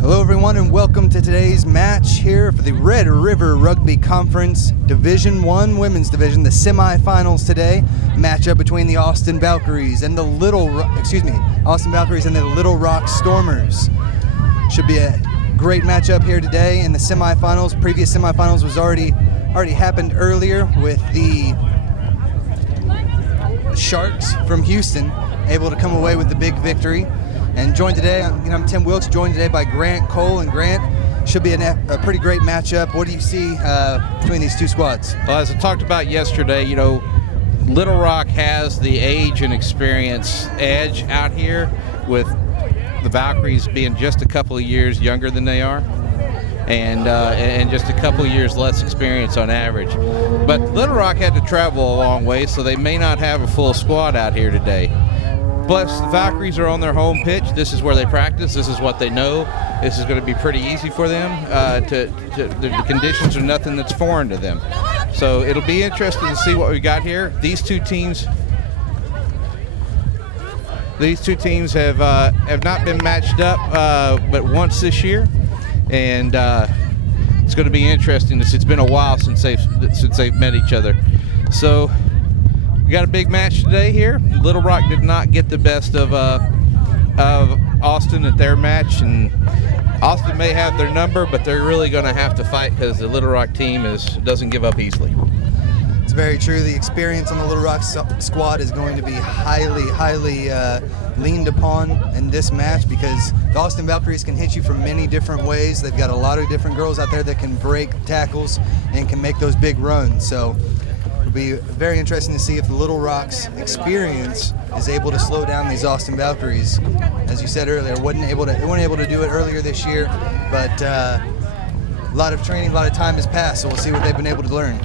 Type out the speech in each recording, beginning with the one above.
Hello everyone and welcome to today's match here for the Red River Rugby Conference Division I Women's Division, the semifinals today. Matchup between the Austin Valkyries and the Little Rock Stormers. Should be a great matchup here today in the semifinals. Previous semifinals was already happened earlier with the Sharks from Houston able to come away with the big victory. And joined today, I'm Tim Wilkes, joined today by Grant Cole. And Grant, should be a pretty great matchup. What do you see between these two squads? Well, as I talked about yesterday, Little Rock has the age and experience edge out here, with the Valkyries being just a couple of years younger than they are, and just a couple of years less experience on average. But Little Rock had to travel a long way, so they may not have a full squad out here today. Plus, the Valkyries are on their home pitch. This is where they practice. This is what they know. This is going to be pretty easy for them. The conditions are nothing that's foreign to them. So it'll be interesting to see what we got here. These two teams have not been matched up but once this year, and it's going to be interesting. It's been a while since they've met each other. So we got a big match today here. Little Rock did not get the best of Austin at their match, and Austin may have their number, but they're really going to have to fight because the Little Rock team doesn't give up easily. It's very true. The experience on the Little Rock squad is going to be highly leaned upon in this match, because the Austin Valkyries can hit you from many different ways. They've got a lot of different girls out there that can break tackles and can make those big runs. So it'll be very interesting to see if the Little Rock's experience is able to slow down these Austin Valkyries. As you said earlier, weren't able to do it earlier this year, but a lot of training, a lot of time has passed, so we'll see what they've been able to learn.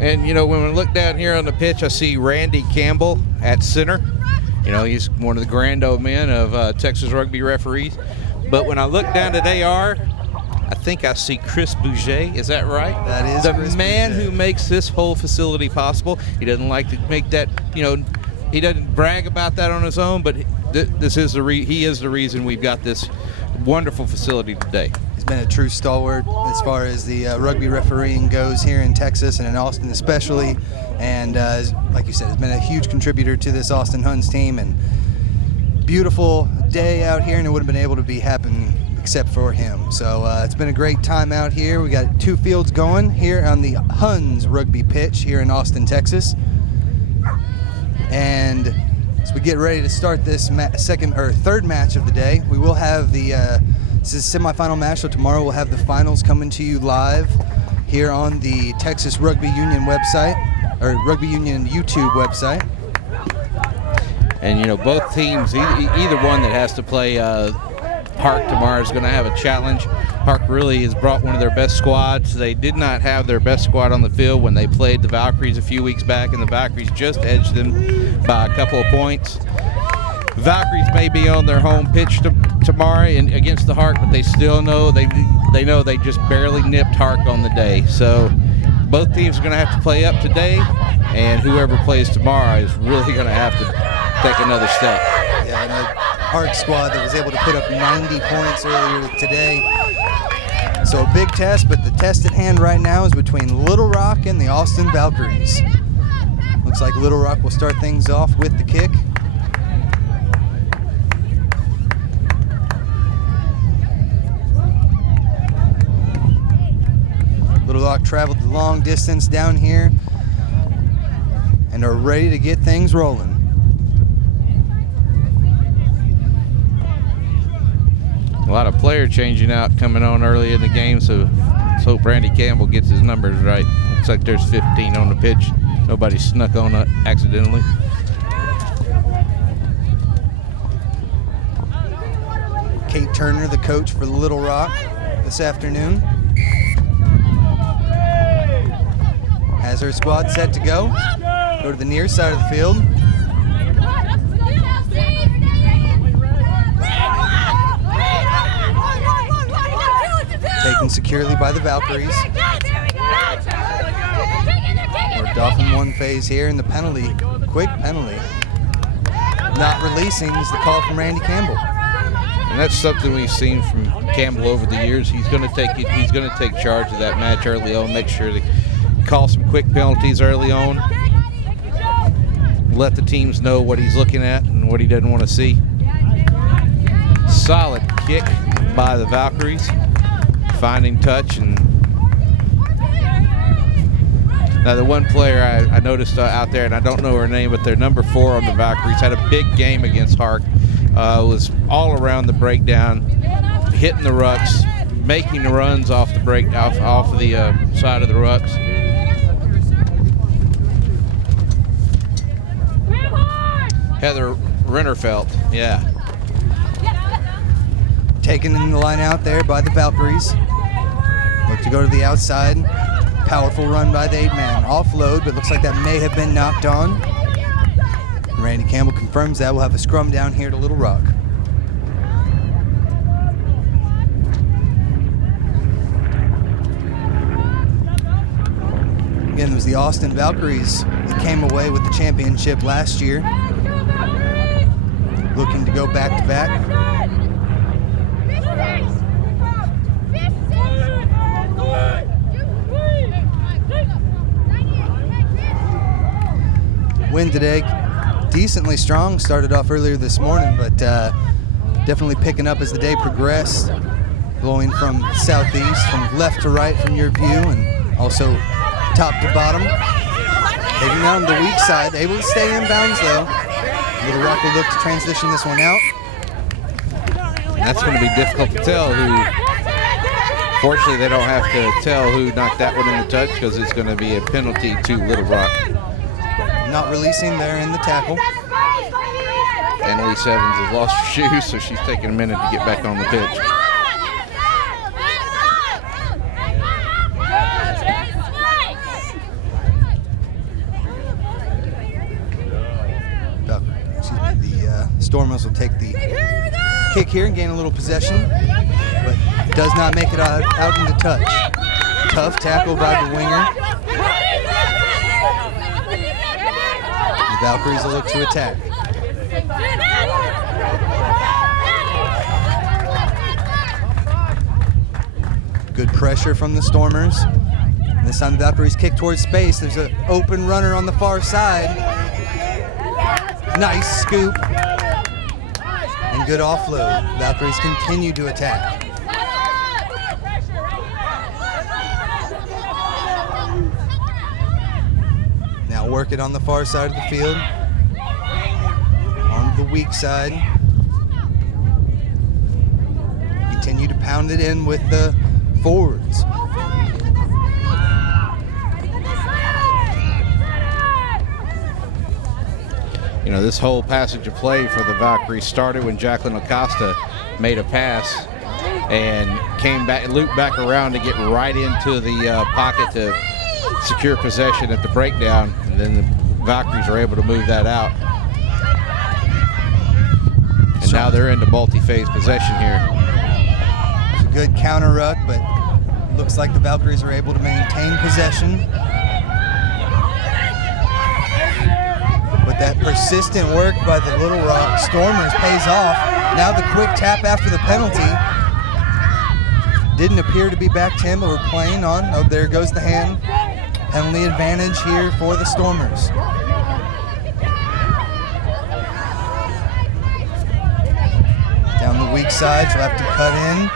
And when we look down here on the pitch, I see Randy Campbell at center. He's one of the grand old men of Texas rugby referees. But when I look down at AR, I think I see Chris Bouget. Is that right? That is the Chris man Bouget, who makes this whole facility possible. He doesn't like to make that, he doesn't brag about that on his own, but he is the reason we've got this wonderful facility today. He's been a true stalwart as far as the rugby refereeing goes here in Texas and in Austin especially. And like you said, has been a huge contributor to this Austin Huns team. And beautiful day out here, and it wouldn't have been able to be happening except for him. So it's been a great time out here. We got two fields going here on the Huns rugby pitch here in Austin, Texas. And as we get ready to start this third match of the day, we will have this is a semifinal match, so tomorrow we'll have the finals coming to you live here on the Texas Rugby Union website, or Rugby Union YouTube website. And both teams, either one that has to play Park tomorrow is going to have a challenge. Park really has brought one of their best squads. They did not have their best squad on the field when they played the Valkyries a few weeks back, and the Valkyries just edged them by a couple of points. Valkyries may be on their home pitch tomorrow and against the Hark, but they still know they just barely nipped Hark on the day. So both teams are going to have to play up today, and whoever plays tomorrow is really going to have to take another step. Yeah, and the Hark squad that was able to put up 90 points earlier today. So a big test, but the test at hand right now is between Little Rock and the Austin Valkyries. Looks like Little Rock will start things off with the kick. Little Rock traveled the long distance down here and are ready to get things rolling. A lot of player changing out coming on early in the game, so let's hope Randy Campbell gets his numbers right. Looks like there's 15 on the pitch. Nobody snuck on it accidentally. Kate Turner, the coach for Little Rock this afternoon, has her squad set to go to the near side of the field. Taken securely by the Valkyries. We're Dolphin one phase here, and the penalty, quick penalty, not releasing is the call from Randy Campbell. And that's something we've seen from Campbell over the years. He's going to take it. He's going to take charge of that match early on. Make sure to call some quick penalties early on. Let the teams know what he's looking at and what he doesn't want to see. Solid kick by the Valkyries, finding touch. And now the one player I noticed out there, and I don't know her name, but their number 4 on the Valkyries had a big game against Hark. Was all around the breakdown, hitting the rucks, making the runs off the off of the side of the rucks. Heather Rennerfelt, yeah. Taken in the line out there by the Valkyries. Look to go to the outside. Powerful run by the 8-man. Offload, but looks like that may have been knocked on. Randy Campbell confirms that. We'll have a scrum down here to Little Rock. Again, it was the Austin Valkyries that came away with the championship last year. Looking to go back-to-back. Win today. Decently strong, started off earlier this morning, but definitely picking up as the day progressed, blowing from southeast, from left to right from your view, and also top to bottom. Taking down the weak side, able to stay in bounds though. Little Rock will look to transition this one out. That's going to be difficult to tell who. Fortunately, they don't have to tell who knocked that one in the touch because it's going to be a penalty to Little Rock. Not releasing there in the tackle. Annalise Evans has lost her shoes, so she's taking a minute to get back on the pitch. The Stormers will take the kick here and gain a little possession, but does not make it out into touch. Tough tackle by the winger. The Valkyries will look to attack. Good pressure from the Stormers. And this time the Valkyries kick towards space. There's an open runner on the far side. Nice scoop. And good offload. Valkyries continue to attack. Now work it on the far side of the field. On the weak side. Continue to pound it in with the forwards. You know, this whole passage of play for the Valkyries started when Jacqueline Acosta made a pass and came back, looped back around to get right into the pocket to secure possession at the breakdown, and then the Valkyries are able to move that out. And now they're into multi-phase possession here. It's a good counter ruck, but looks like the Valkyries are able to maintain possession. But that persistent work by the Little Rock Stormers pays off. Now the quick tap after the penalty. Didn't appear to be back 10, but we're playing on. Oh, there goes the hand. Penalty advantage here for the Stormers. Down the weak side, she'll have to cut in.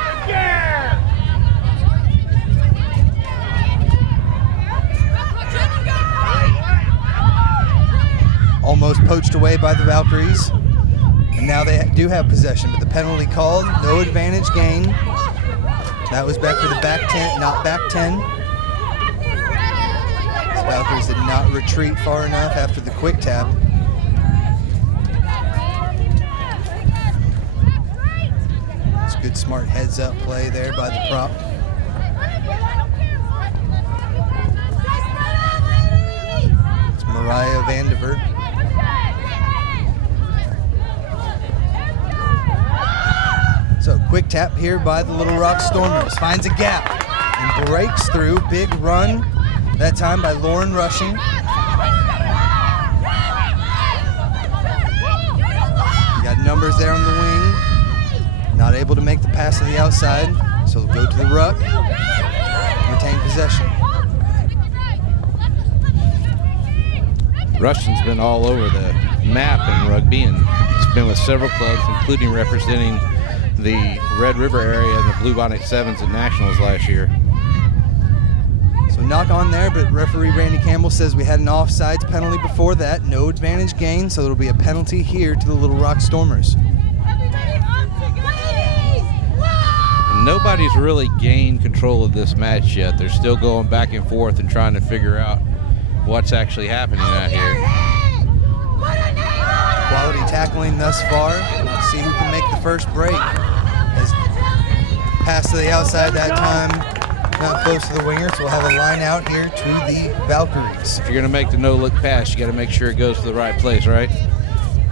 Almost poached away by the Valkyries. And now they do have possession, but the penalty called, no advantage gain. That was back for the back 10, not back 10. The Valkyries did not retreat far enough after the quick tap. It's a good smart heads up play there by the prop. It's Mariah Vandiver. So quick tap here by the Little Rock Stormers. Finds a gap and breaks through. Big run, that time by Lauren Rushing. You got numbers there on the wing. Not able to make the pass to the outside, so they'll go to the ruck, retain possession. Rushton's been all over the map in rugby, and it's been with several clubs, including representing the Red River area and the Bluebonnet Sevens at Nationals last year. So knock on there, but referee Randy Campbell says we had an offsides penalty before that. No advantage gain, so it'll be a penalty here to the Little Rock Stormers. And nobody's really gained control of this match yet. They're still going back and forth and trying to figure out what's actually happening out here. Quality tackling thus far. We'll see who can make the first break. As pass to the outside that time, not close to the winger, so we'll have a line out here to the Valkyries. If you're going to make the no-look pass, you got to make sure it goes to the right place, right?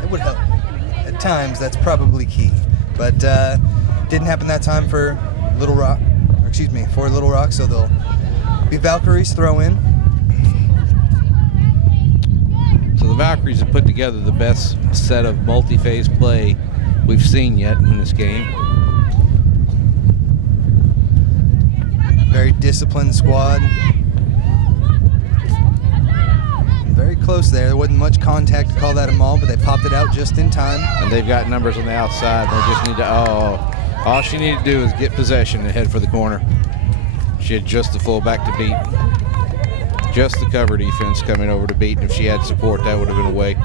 It would help. At times, that's probably key. But didn't happen that time for Little Rock, for Little Rock, so they'll be Valkyries throw in. So the Valkyries have put together the best set of multi-phase play we've seen yet in this game. Very disciplined squad. Very close there. There wasn't much contact to call that a maul, but they popped it out just in time. And they've got numbers on the outside. They just need to, all she needed to do is get possession and head for the corner. She had just the fullback to beat. Just the cover defense coming over to beat. And if she had support, that would have been away.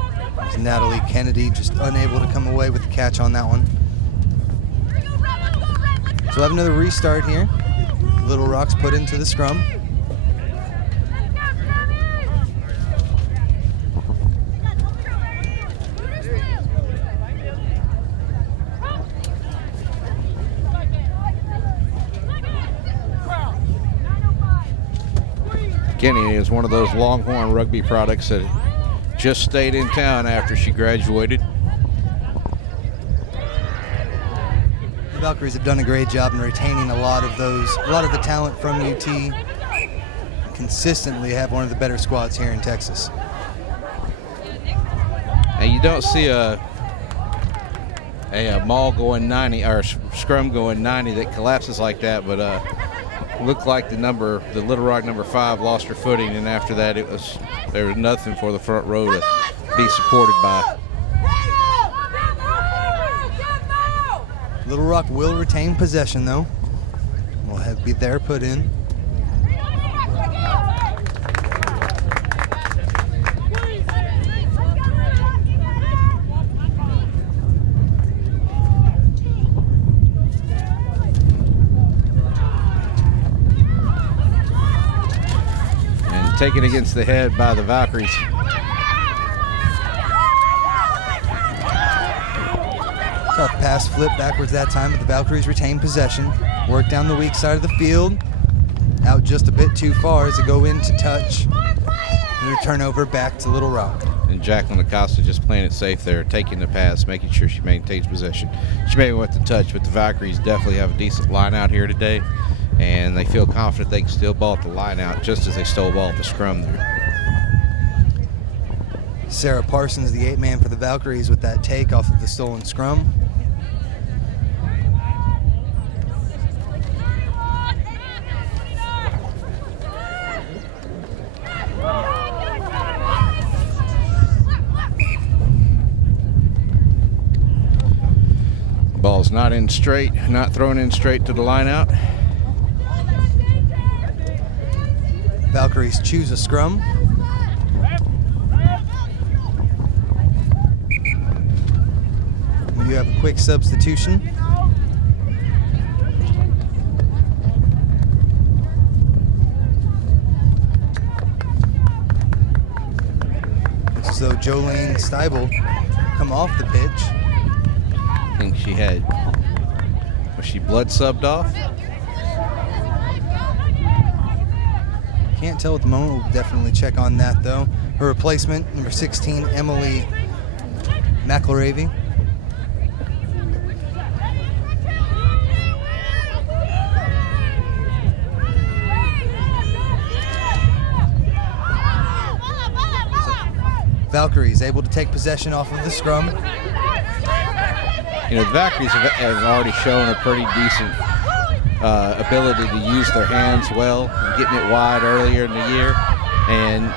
Natalie Kennedy just unable to come away with the catch on that one. So we'll have another restart here. Little Rock's put into the scrum. Kenny is one of those Longhorn rugby products that just stayed in town after she graduated. The Valkyries have done a great job in retaining a lot of the talent from UT. Consistently have one of the better squads here in Texas. And you don't see a maul going 90 or scrum going 90 that collapses like that, but looked like the Little Rock number 5 lost her footing, and after that there was nothing for the front row to be supported by. Little Rock will retain possession though. We'll be there put in. Taken against the head by the Valkyries. Tough pass flip backwards that time, but the Valkyries retain possession. Work down the weak side of the field. Out just a bit too far as they go into touch. And a turnover back to Little Rock. And Jacqueline Acosta just playing it safe there, taking the pass, making sure she maintains possession. She maybe went to touch, but the Valkyries definitely have a decent line out here today. And they feel confident they can still ball at the line out just as they stole ball at the scrum there. Sarah Parsons, the 8-man for the Valkyries, with that take off of the stolen scrum. Ball's not in straight, not thrown in straight to the line out. Valkyries choose a scrum. We do have a quick substitution. Looks as though Jolene Steibel come off the pitch. I think she was she blood subbed off? Can't tell at the moment. We'll definitely check on that though. Her replacement, number 16, Emily McElravy. Valkyries able to take possession off of the scrum. You know, the Valkyries have already shown a pretty decent ability to use their hands well, getting it wide earlier in the year. And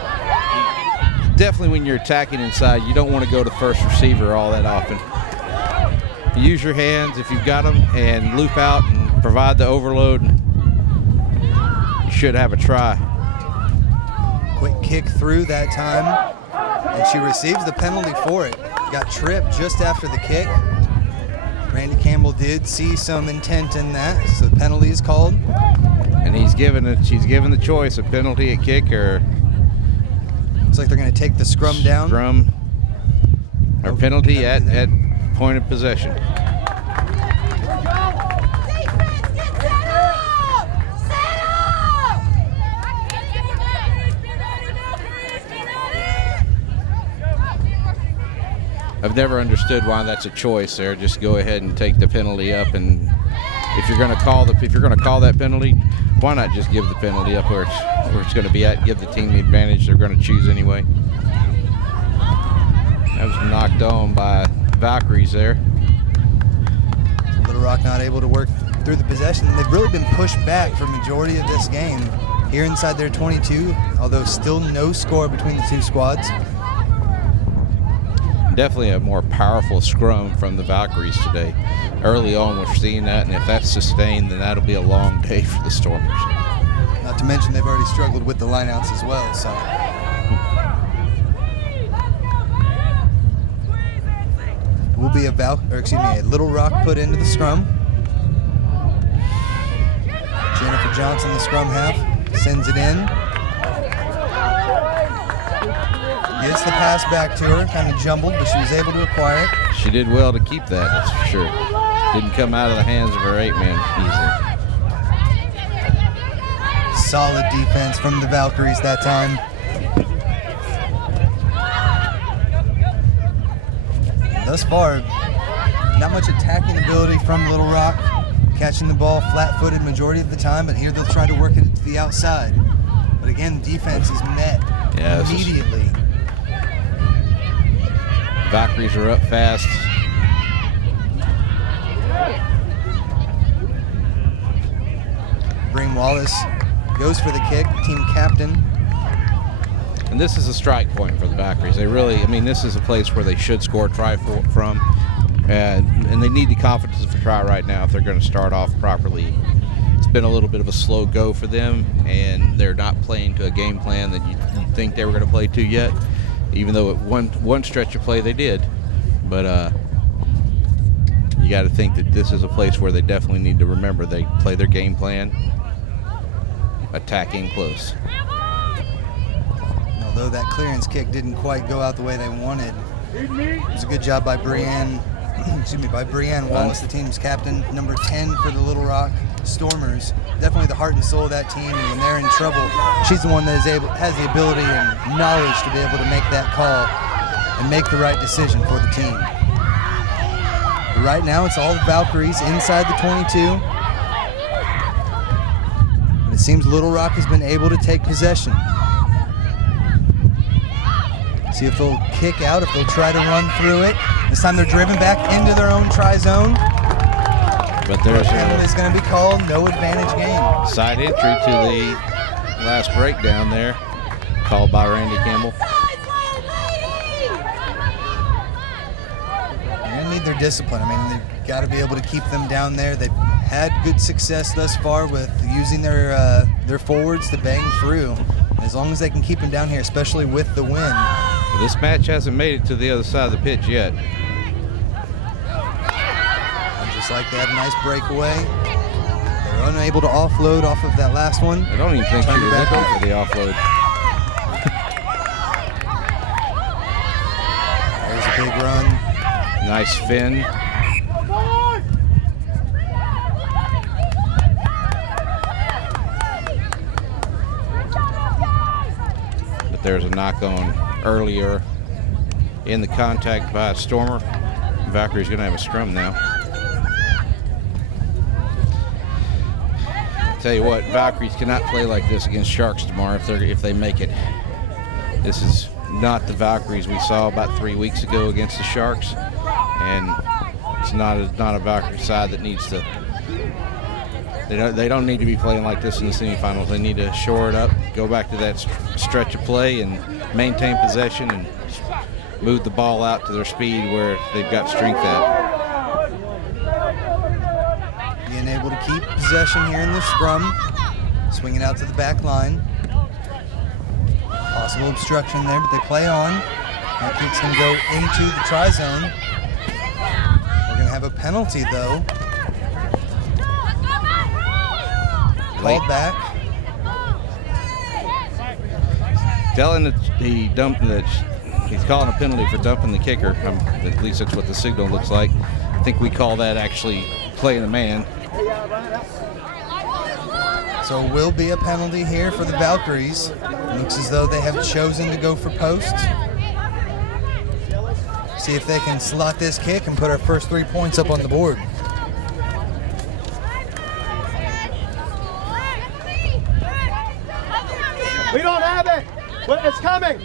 definitely when you're attacking inside, you don't want to go to first receiver all that often. Use your hands if you've got them and loop out and provide the overload. You should have a try. Quick kick through that time, and she receives the penalty for it. Got tripped just after the kick. Randy Campbell did see some intent in that, so the penalty is called. And she's given the choice, a penalty at kick or looks like they're going to take the scrum down. Scrum or penalty at point of possession. I've never understood why that's a choice there. Just go ahead and take the penalty up, and if you're going to call that penalty, why not just give the penalty up where it's going to be at, give the team the advantage they're going to choose anyway. That was knocked on by Valkyries there. Little Rock not able to work through the possession. They've really been pushed back for majority of this game here inside their 22, although still no score between the two squads. Definitely a more powerful scrum from the Valkyries today. Early on, we're seeing that, and if that's sustained, then that'll be a long day for the Stormers. Not to mention they've already struggled with the lineouts as well. So will be a Little Rock put into the scrum. Jennifer Johnson, the scrum half, sends it in. Gets the pass back to her, kind of jumbled, but she was able to acquire it. She did well to keep that, that's for sure. Didn't come out of the hands of her 8-man easily. Solid defense from the Valkyries that time. Thus far, not much attacking ability from Little Rock. Catching the ball flat-footed majority of the time, but here they'll try to work it to the outside. But again, defense is met immediately. Valkyries are up fast. Breen Wallace goes for the kick, team captain. And this is a strike point for the Valkyries. They really, this is a place where they should score a try from. And they need the confidence to try right now if they're going to start off properly. It's been a little bit of a slow go for them, and they're not playing to a game plan that you think they were going to play to yet, even though at one stretch of play they did. But you got to think that this is a place where they definitely need to remember they play their game plan, attacking close. Although that clearance kick didn't quite go out the way they wanted, it was a good job by Breanne Wallace, the team's captain, number 10 for the Little Rock Stormers. Definitely the heart and soul of that team, and when they're in trouble, she's the one that has the ability and knowledge to be able to make that call and make the right decision for the team. But right now, it's all the Valkyries inside the 22. But it seems Little Rock has been able to take possession. See if they'll kick out, if they'll try to run through it. This time they're driven back into their own try zone. But there's is going to be called no advantage game. Side entry to the last breakdown there, called by Randy Campbell. They're going to need their discipline. They've got to be able to keep them down there. They've had good success thus far with using their forwards to bang through. As long as they can keep them down here, especially with the win. Well, this match hasn't made it to the other side of the pitch yet. And just like that, a nice breakaway. They're unable to offload off of that last one. I don't even think she was looking for the offload. There's a big run. Nice fin. There's a knock on earlier in the contact by Stormer. Valkyrie's going to have a scrum now. Tell you what, Valkyries cannot play like this against Sharks tomorrow if they make it. This is not the Valkyries we saw about 3 weeks ago against the Sharks, and It's not a Valkyrie side that needs to. They don't need to be playing like this in the semifinals. They need to shore it up, go back to that stretch of play, and maintain possession and move the ball out to their speed where they've got strength at. Being able to keep possession here in the scrum, swinging out to the back line. Possible obstruction there, but they play on. That kick's going to go into the try zone. We're going to have a penalty, though. Called back. Telling that he's calling a penalty for dumping the kicker. At least that's what the signal looks like. I think we call that actually playing the man. So it will be a penalty here for the Valkyries. Looks as though they have chosen to go for post. See if they can slot this kick and put our first 3 points up on the board. We don't have it, but it's coming.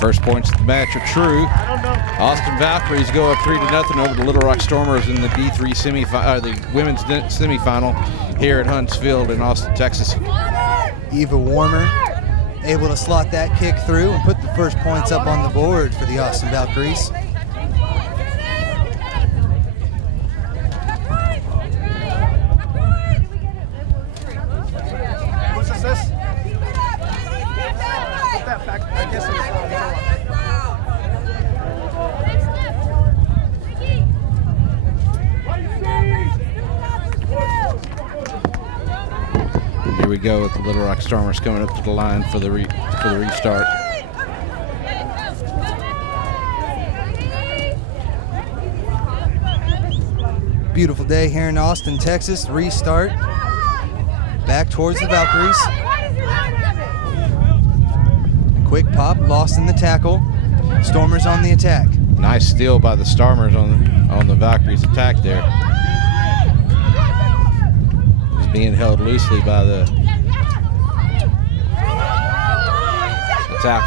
First points of the match are true. Austin Valkyries go up 3-0 over the Little Rock Stormers in the D3 semifinal, the women's semifinal here at Hunts Field in Austin, Texas. Eva Warmer able to slot that kick through and put the first points up on the board for the Austin Valkyries. Whose is this? Put that back. I guess it's Here we go with the Little Rock Stormers coming up to the line for the restart. Beautiful day here in Austin, Texas. Restart. Back towards the Valkyries. Quick pop, lost in the tackle. Stormers on the attack. Nice steal by the Stormers on the Valkyries attack there. He's being held loosely by the attack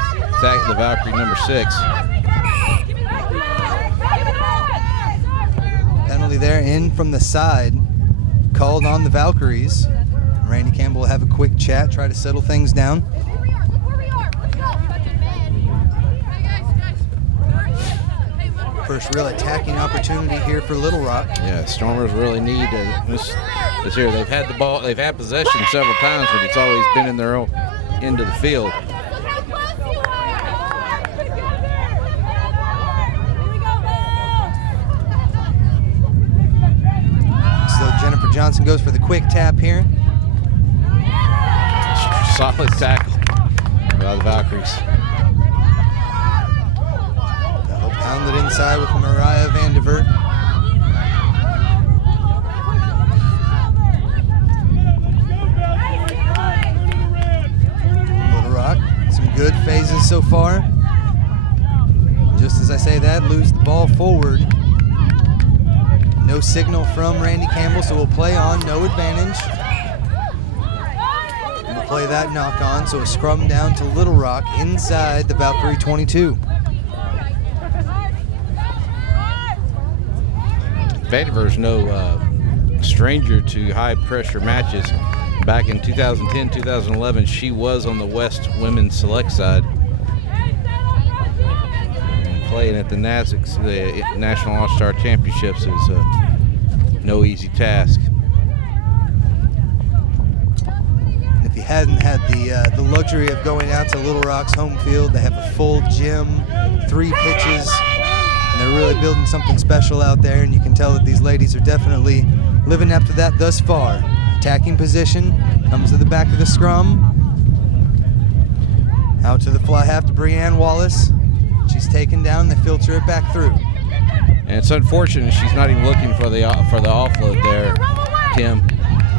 the Valkyrie number 6. Penalty there in from the side. Called on the Valkyries. Randy Campbell will have a quick chat, try to settle things down. First real attacking opportunity here for Little Rock. Yeah, Stormers really need this here. They've had the ball, they've had possession several times, but it's always been in their own end of the field. So Jennifer Johnson goes for the quick tap here. Solid tackle by the Valkyries. Pounded inside with Mariah Vandevert. Little Rock, some good phases so far. Just as I say that, lose the ball forward. No signal from Randy Campbell, so we'll play on, no advantage. And we'll play that knock on, so a scrum down to Little Rock inside the Valkyrie 22. Vandiver's no stranger to high pressure matches. Back in 2010, 2011, she was on the West Women's Select side, playing at the NASICs, the National All-Star Championships. Is no easy task. If you hadn't had the luxury of going out to Little Rock's home field, they have a full gym, 3 pitches. And they're really building something special out there, and you can tell that these ladies are definitely living up to that thus far. Attacking position, comes to the back of the scrum. Out to the fly half to Breanne Wallace. She's taken down, they filter it back through. And it's unfortunate she's not even looking for the offload there, Kim.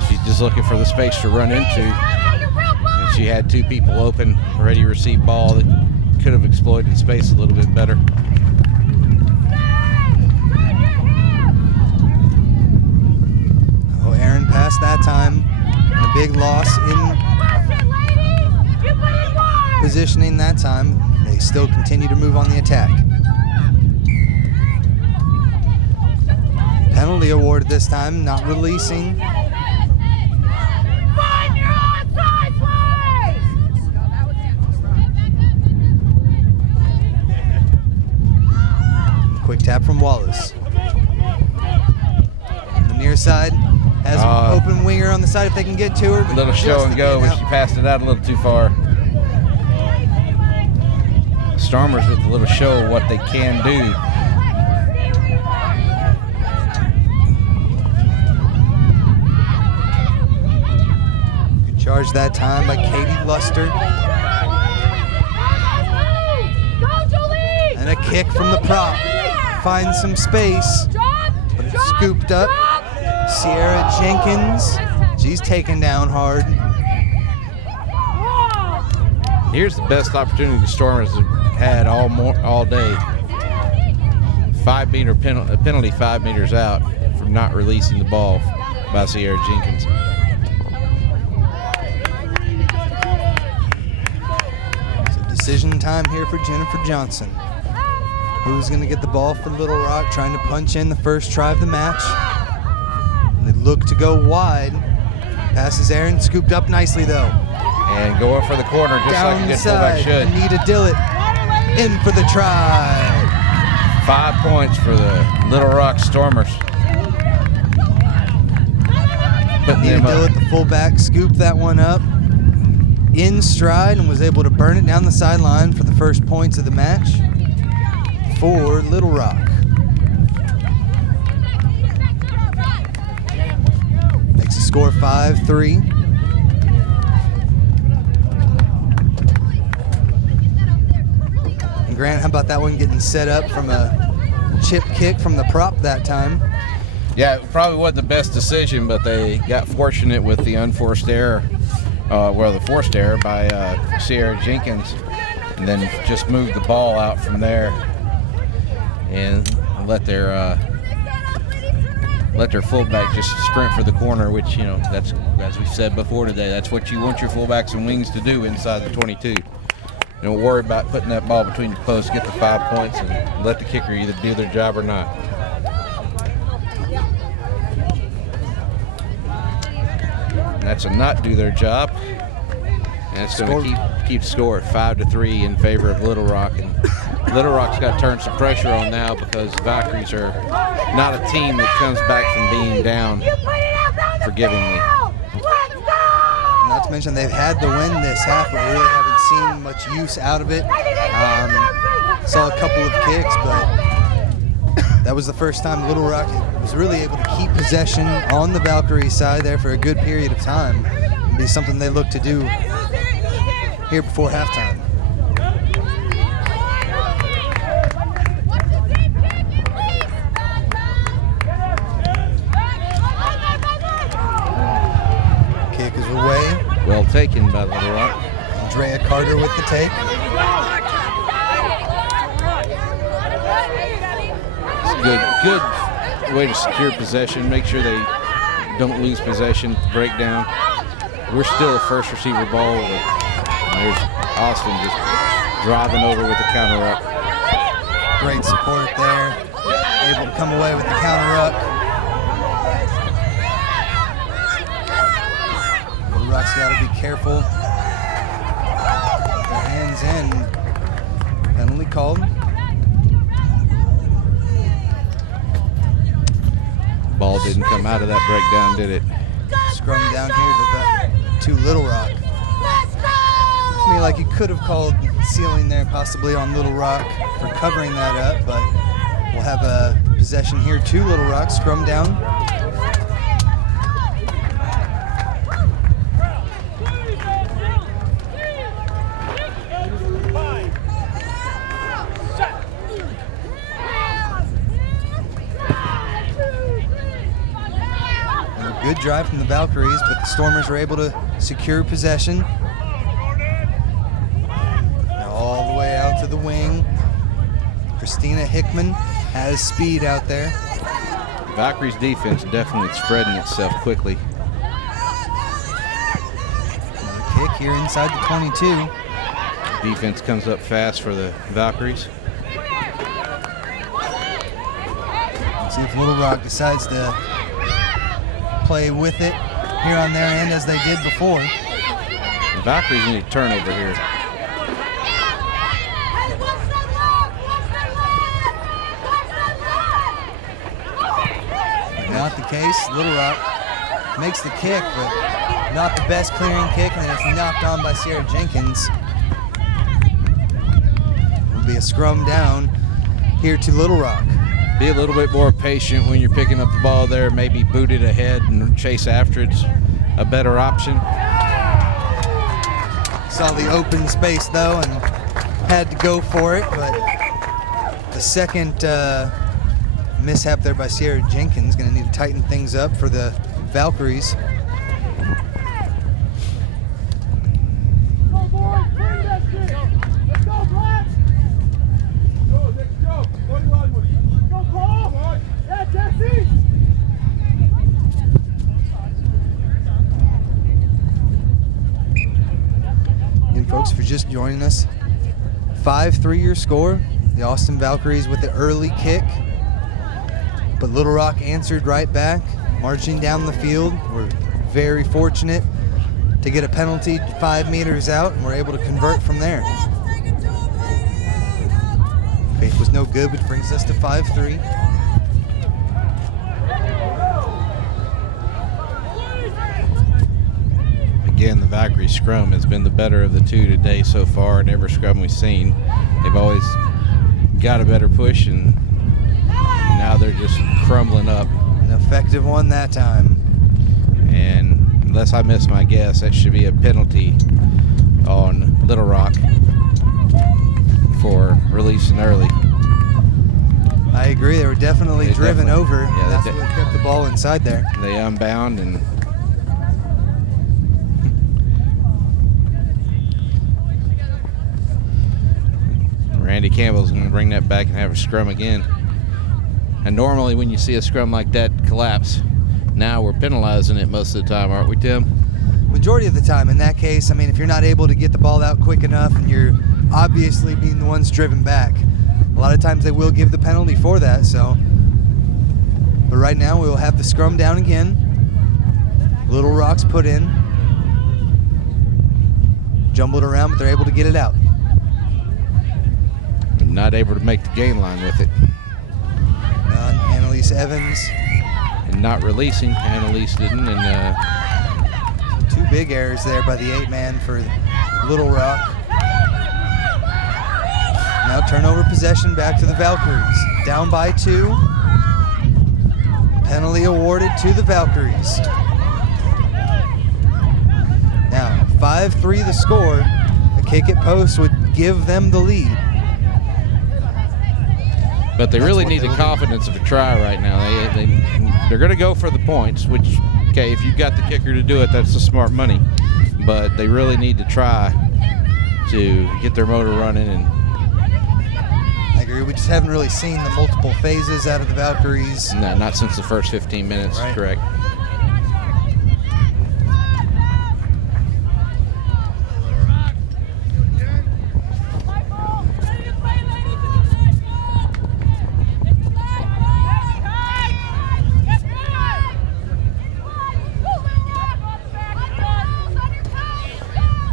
She's just looking for the space to run into. And she had 2 people open, ready to receive ball that could have exploited space a little bit better. Oh, Aaron passed that time. A big loss in positioning that time. They still continue to move on the attack. Penalty awarded this time, not releasing. Quick tap from Wallace. On the near side, has open winger on the side if they can get to her. A little show and go, but she passed it out a little too far. Stormers with a little show of what they can do. Good charge that time by Katie Luster. And a kick from the prop. Finds some space, but it's scooped up. Sierra Jenkins, she's taken down hard. Here's the best opportunity the Stormers have had all day. 5-meter penalty 5 meters out for not releasing the ball by Sierra Jenkins. So decision time here for Jennifer Johnson. Who's going to get the ball for Little Rock, trying to punch in the first try of the match. They look to go wide. Passes Aaron, scooped up nicely though. And going for the corner just Down like a the good fullback side, should. Anita Dillett in for the try. 5 points for the Little Rock Stormers. Putting Anita them up. Dillett, the fullback, scooped that one up in stride and was able to burn it down the sideline for the first points of the match for Little Rock. Makes the score 5-3. And Grant, how about that one getting set up from a chip kick from the prop that time? Yeah, it probably wasn't the best decision, but they got fortunate with the unforced error, the forced error by Sierra Jenkins, and then just moved the ball out from there and let their fullback just sprint for the corner, which, you know, that's, as we said before today, that's what you want your fullbacks and wings to do inside the 22. Don't worry about putting that ball between the posts, get the 5 points, and let the kicker either do their job or not. And that's a not do their job, and it's going to keep the score at 5-3 in favor of Little Rock. And Little Rock's got to turn some pressure on now because the Valkyries are not a team that comes back from being down forgivingly. Not to mention they've had the win this half, but we really haven't seen much use out of it. Saw a couple of kicks, but that was the first time Little Rock was really able to keep possession on the Valkyrie side there for a good period of time. It'd be something they look to do here before halftime. Kick is away. Well taken by Little Rock. Andrea Carter with the take. Good way to secure possession. Make sure they don't lose possession. Break down. We're still a first receiver ball. And there's Austin just driving over with the counter up. Great support there. Able to come away with the counter up. Little Rock's got to be careful. Their hands in. Penalty called. Ball didn't come out of that breakdown, did it? Scrum down here to Little Rock. To me, like you could have called ceiling there possibly on Little Rock for covering that up, but we'll have a possession here to Little Rock. Scrum down. Good drive from the Valkyries, but the Stormers were able to secure possession. Now all the way out to Christina Hickman has speed out there. Valkyries defense definitely spreading itself quickly. Another kick here inside the 22. Defense comes up fast for the Valkyries. Let's see if Little Rock decides to play with it here on their end as they did before. The Valkyries need a turnover here. Not the case. Little Rock makes the kick, but not the best clearing kick, and then it's knocked on by Sierra Jenkins. Will be a scrum down here to Little Rock. Be a little bit more patient when you're picking up the ball there. Maybe boot it ahead and chase after it. It's a better option. Saw the open space though and had to go for it, but the second mishap there by Sierra Jenkins. Going to need to tighten things up for the Valkyries. Go, boys. Bring that shit. Let's go, Black. Go, let's go. Go, Paul. Yeah, Jesse. And folks, for just joining us, 5-3 your score. The Austin Valkyries with the early kick, but Little Rock answered right back, marching down the field. We're very fortunate to get a penalty 5 meters out, and we're able to convert from there. Faith was no good, which brings us to 5-3. Again, the Valkyrie scrum has been the better of the two today so far in every scrum we've seen. They've always got a better push, and now they're just crumbling up. An effective one that time. And unless I miss my guess, that should be a penalty on Little Rock for releasing early. I agree. They were definitely driven over. Yeah, That's what kept the ball inside there. They unbound, and Randy Campbell's going to bring that back and have a scrum again. And normally when you see a scrum like that collapse, now we're penalizing it most of the time, aren't we, Tim? Majority of the time. In that case, I mean, if you're not able to get the ball out quick enough and you're obviously being the ones driven back, a lot of times they will give the penalty for that. So, but right now we will have the scrum down again. Little Rock's put in. Jumbled around, but they're able to get it out. Not able to make the gain line with it. Annalise Evans. And not releasing. Annalise didn't. And 2 big errors there by the 8-man for Little Rock. Now turnover possession back to the Valkyries. Down by 2. Penalty awarded to the Valkyries. Now 5-3 the score. A kick at post would give them the lead. But they really need the confidence of a try right now. They're going to go for the points, which, okay, if you've got the kicker to do it, that's the smart money. But they really need to try to get their motor running. And I agree. We just haven't really seen the multiple phases out of the Valkyries. no, not since the first 15 minutes, Right. correct.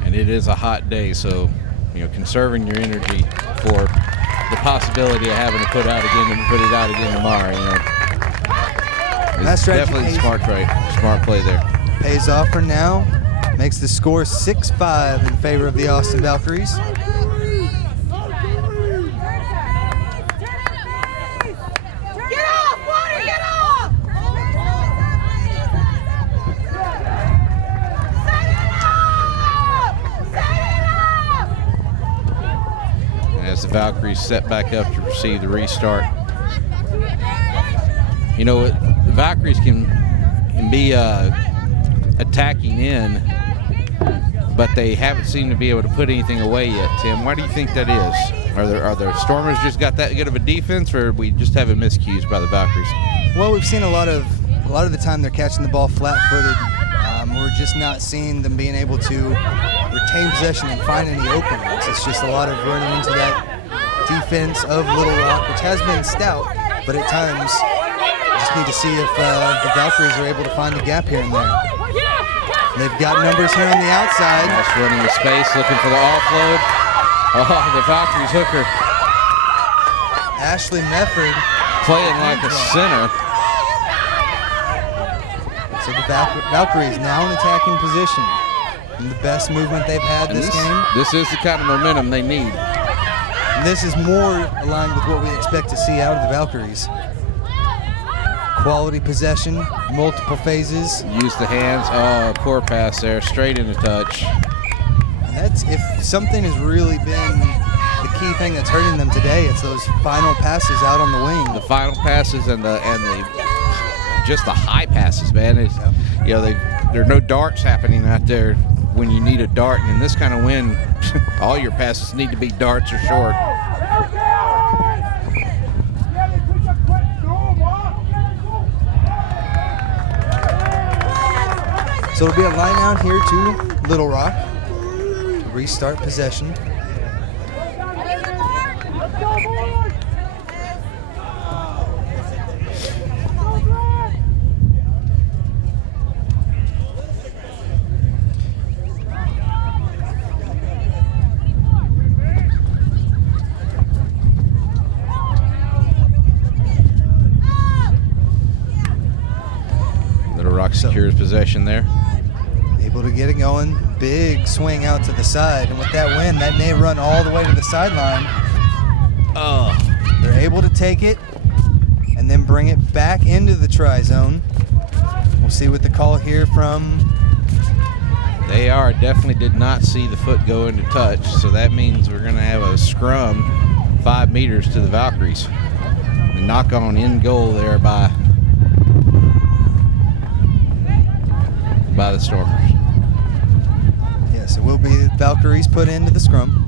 And it is a hot day, so conserving your energy for the possibility of having to put it out again tomorrow. It's definitely a smart play there. Pays off for now. Makes the score 6-5 in favor of the Austin Valkyries. As the Valkyries set back up to receive the restart. The Valkyries can be attacking in, but they haven't seemed to be able to put anything away yet, Tim. Why do you think that is? Are the Stormers just got that good of a defense, or are we just having miscues by the Valkyries? Well, we've seen a lot of the time they're catching the ball flat-footed. We're just not seeing them being able to retain possession and find any openings. It's just a lot of running into that defense of Little Rock, which has been stout, but at times you just need to see if the Valkyries are able to find a gap here and there. They've got numbers here on the outside. Just running the space, looking for the offload. Oh, the Valkyries hooker Ashley Mefford playing like a center. So the Valkyries now in attacking position. And the best movement they've had this game. This is the kind of momentum they need. And this is more aligned with what we expect to see out of the Valkyries. Quality possession, multiple phases. Use the hands. Oh, core pass there, straight into touch. And that's, if something has really been the key thing that's hurting them today, it's those final passes out on the wing. The final passes and the just the high passes, man. It's, you know, there are no darts happening out there when you need a dart. And in this kind of wind, all your passes need to be darts or short. So it'll be a line out here to Little Rock. Restart possession. Little Rock secures possession there. Able to get it going. Big swing out to the side. And with that win, that may run all the way to the sideline. Oh. They're able to take it and then bring it back into the try zone. We'll see what the call here from. They definitely did not see the foot go into touch. So that means we're going to have a scrum 5 meters to the Valkyries. And knock on in goal there by the Stormers. Yes, it will be Valkyries put into the scrum.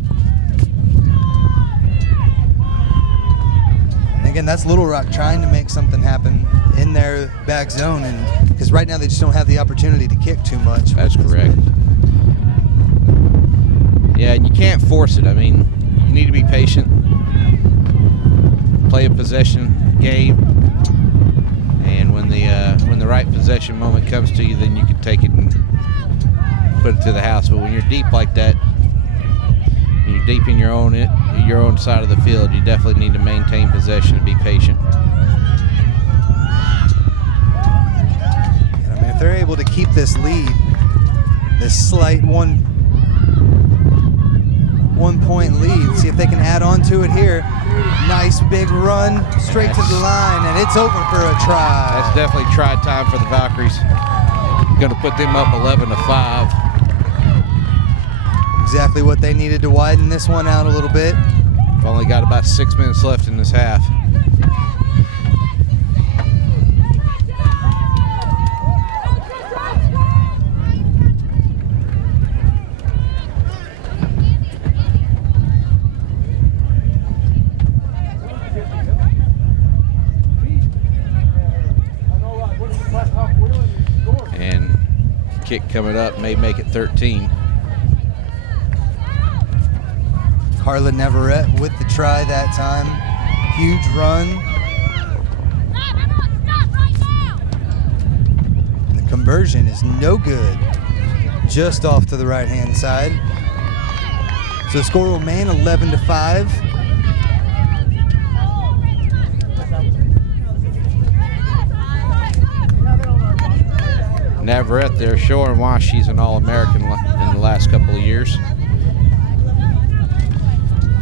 And again, that's Little Rock trying to make something happen in their back zone, and because right now they just don't have the opportunity to kick too much. That's correct. Yeah, and you can't force it. I mean, you need to be patient, play a possession game, and when the right possession moment comes to you, then you can take it and put it to the house. But when you're deep like that, when you're deep in your own side of the field, you definitely need to maintain possession and be patient. I mean, if they're able to keep this lead, this slight one point lead, see if they can add on to it here. Nice big run straight to the line, and it's over for a try. That's definitely try time for the Valkyries. Going to put them up 11-5. Exactly what they needed to widen this one out a little bit. We've only got about 6 minutes left in this half. And kick coming up may make it 13. Carla Neverett with the try that time. Huge run. And the conversion is no good. Just off to the right-hand side. So the score will remain 11-5. Navarrete there showing why she's an All-American in the last couple of years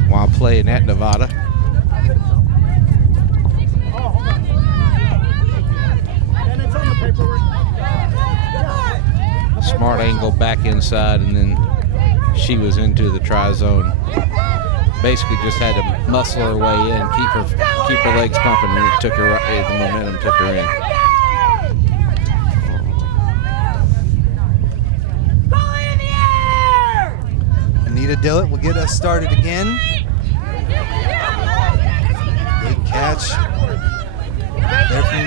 while playing at Nevada. Smart angle back inside, and then she was into the try zone. Basically just had to muscle her way in, keep her legs pumping, and it took her, the momentum took her in. Anita Dillett will get us started again.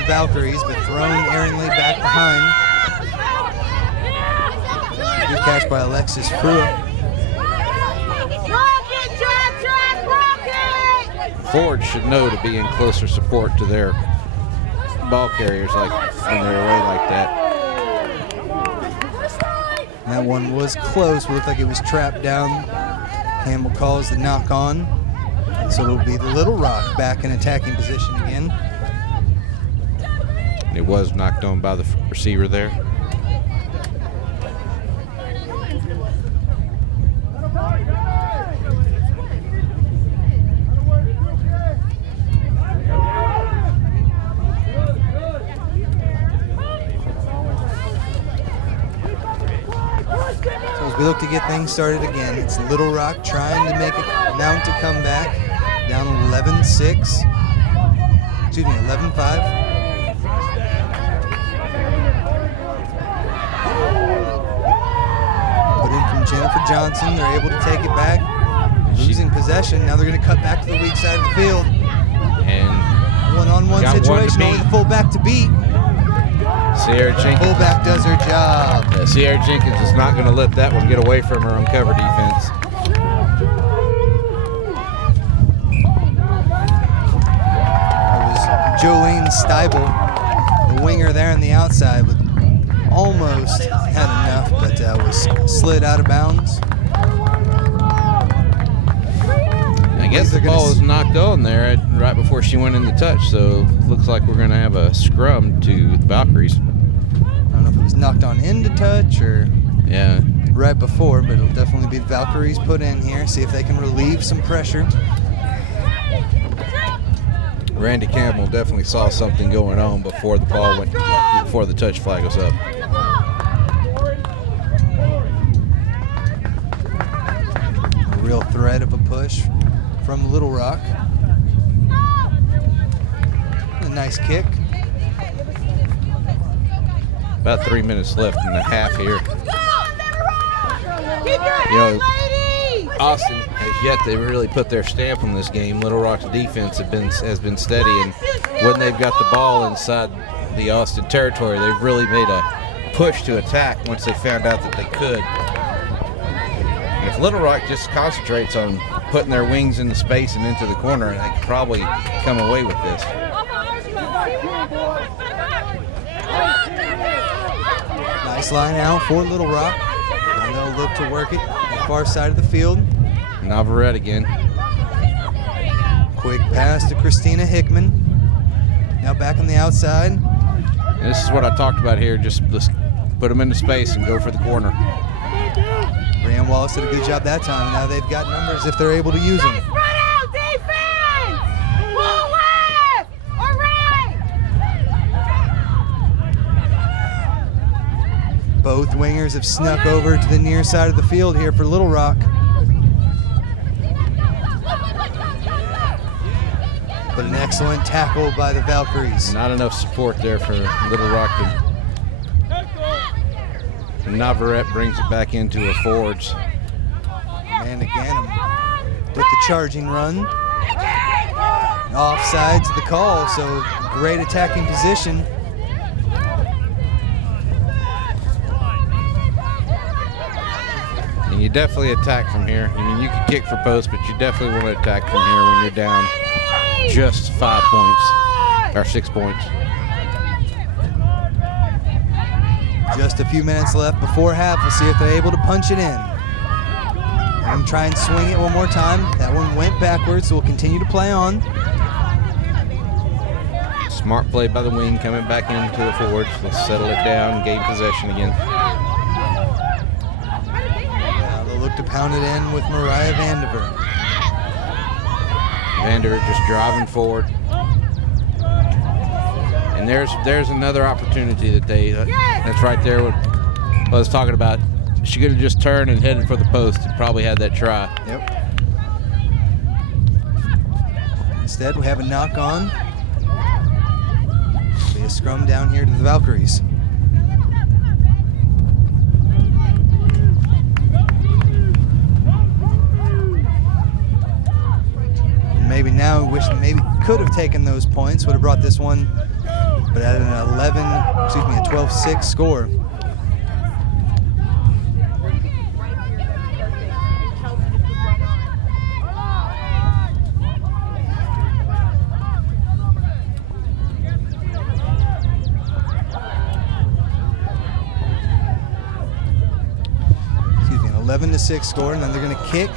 the Valkyries, but thrown erringly back behind. Good catch by Alexis Frua. Forwards should know to be in closer support to their ball carriers like when they're away like that. That one was close. It looked like it was trapped down. Campbell calls the knock on. So it'll be the Little Rock back in attacking position again. It was knocked on by the receiver there. So as we look to get things started again, it's Little Rock trying to mount a comeback. Down 11-6. Excuse me, 11-5. Put in from Jennifer Johnson. They're able to take it back. Losing possession. Now they're going to cut back to the weak side of the field. And one-on-one situation. Only the fullback to beat. Sierra Jenkins. Fullback does her job. Yeah, Sierra Jenkins is not going to let that one get away from her on cover defense. Jolene Steibel, the winger there on the outside, with almost had enough, but was slid out of bounds. I guess the ball was knocked on there right before she went in the touch, so looks like we're going to have a scrum to the Valkyries. I don't know if it was knocked on into touch or right before, but it'll definitely be the Valkyries put in here, see if they can relieve some pressure. Randy Campbell definitely saw something going on before the touch flag was up. A real threat of a push from Little Rock. A nice kick. About 3 minutes left in the half here. You know, Austin has yet to really put their stamp on this game. Little Rock's defense has been steady, and when they've got the ball inside the Austin territory, they've really made a push to attack once they found out that they could. And if Little Rock just concentrates on putting their wings into space and into the corner, they could probably come away with this. Nice line out for Little Rock. And they'll look to work it on the far side of the field. Navarrete again. Quick pass to Christina Hickman. Now back on the outside. And this is what I talked about here. Just put them into space and go for the corner. Brianne Wallace did a good job that time. Now they've got numbers if they're able to use them. Both wingers have snuck over to the near side of the field here for Little Rock. But an excellent tackle by the Valkyries. Not enough support there for Little Rock. Navarrete brings it back into her forwards. And again, with the charging run. Offside's the call, so great attacking position. And you definitely attack from here. I mean, you can kick for post, but you definitely want to attack from here when you're down just 5 points, or 6 points. Just a few minutes left before half. We'll see if they're able to punch it in. And try and swing it one more time. That one went backwards, so we'll continue to play on. Smart play by the wing, coming back into the forwards. Let's settle it down, gain possession again. Now they'll look to pound it in with Mariah Vandiver. Vandiver just driving forward. And there's another opportunity that that's right there what I was talking about. She could have just turned and headed for the post and probably had that try. Yep. Instead, we have a knock on. Be a scrum down here to the Valkyries. Maybe now we wish maybe could have taken those points. Would have brought this one but at an 12-6 score. Excuse me, an 11-6 score, and then they're going to kick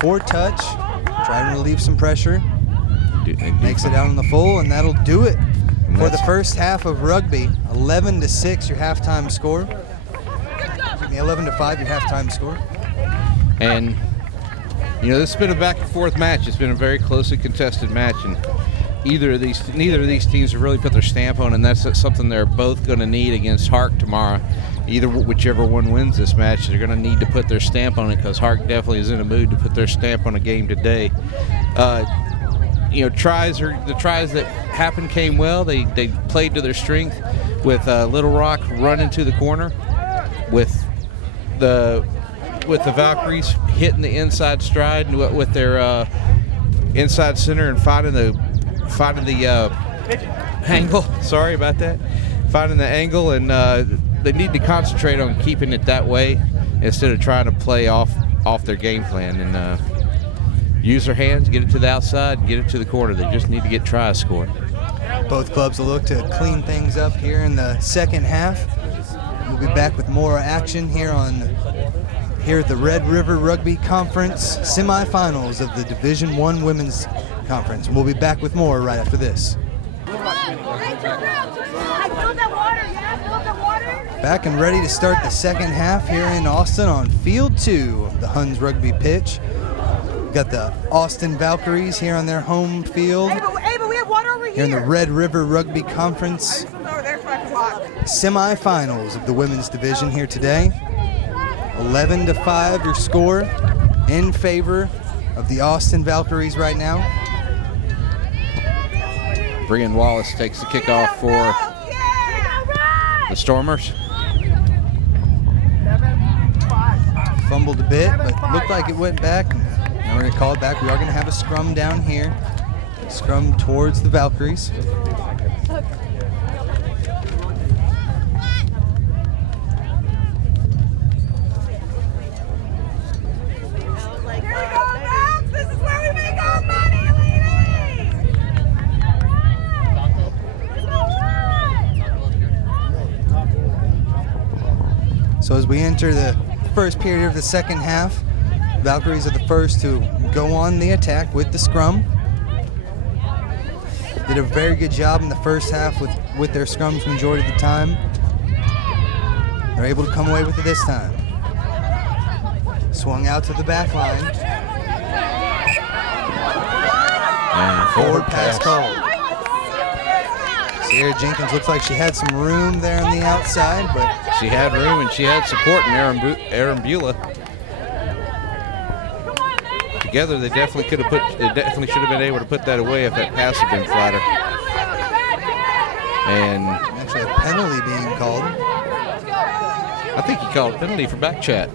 for touch, try to relieve some pressure. Makes it out on the full, and that'll do it for the first half of rugby. 11-6, your halftime score. 11-5, your halftime score. And you know, this has been a back and forth match. It's been a very closely contested match, and neither of these teams have really put their stamp on, and that's something they're both going to need against Hark tomorrow. Whichever one wins this match, they're going to need to put their stamp on it, because Hark definitely is in a mood to put their stamp on a game today. You know, the tries that happened came well. They played to their strength with Little Rock running to the corner, with the Valkyries hitting the inside stride with their inside center and finding the angle. Sorry about that. Finding the angle, and they need to concentrate on keeping it that way instead of trying to play off their game plan, and use their hands, get it to the outside, get it to the corner. They just need to get tries scored. Both clubs will look to clean things up here in the second half. We'll be back with more action here at the Red River Rugby Conference semifinals of the Division I Women's Conference. And we'll be back with more right after this. Back and ready to start the second half here in Austin on Field 2 of the Huns Rugby pitch. Got the Austin Valkyries here on their home field. Hey, but we have water over Here in the Red River Rugby Conference semifinals of the women's division here today. 11-5 your score in favor of the Austin Valkyries right now. Brian Wallace takes the kickoff for the Stormers. Fumbled a bit, but looked like it went back. Now we're going to call it back. We are going to have a scrum down here. Scrum towards the Valkyries. So as we enter the first period of the second half, Valkyries are the first to go on the attack with the scrum. Did a very good job in the first half with their scrums majority of the time. They're able to come away with it this time. Swung out to the back line. And Forward pass called. Sierra Jenkins looks like she had some room there on the outside, but she had room and she had support in Aaron Beulah. Together, they definitely should have been able to put that away if that pass had been flatter. And actually a penalty being called. I think he called a penalty for back chat.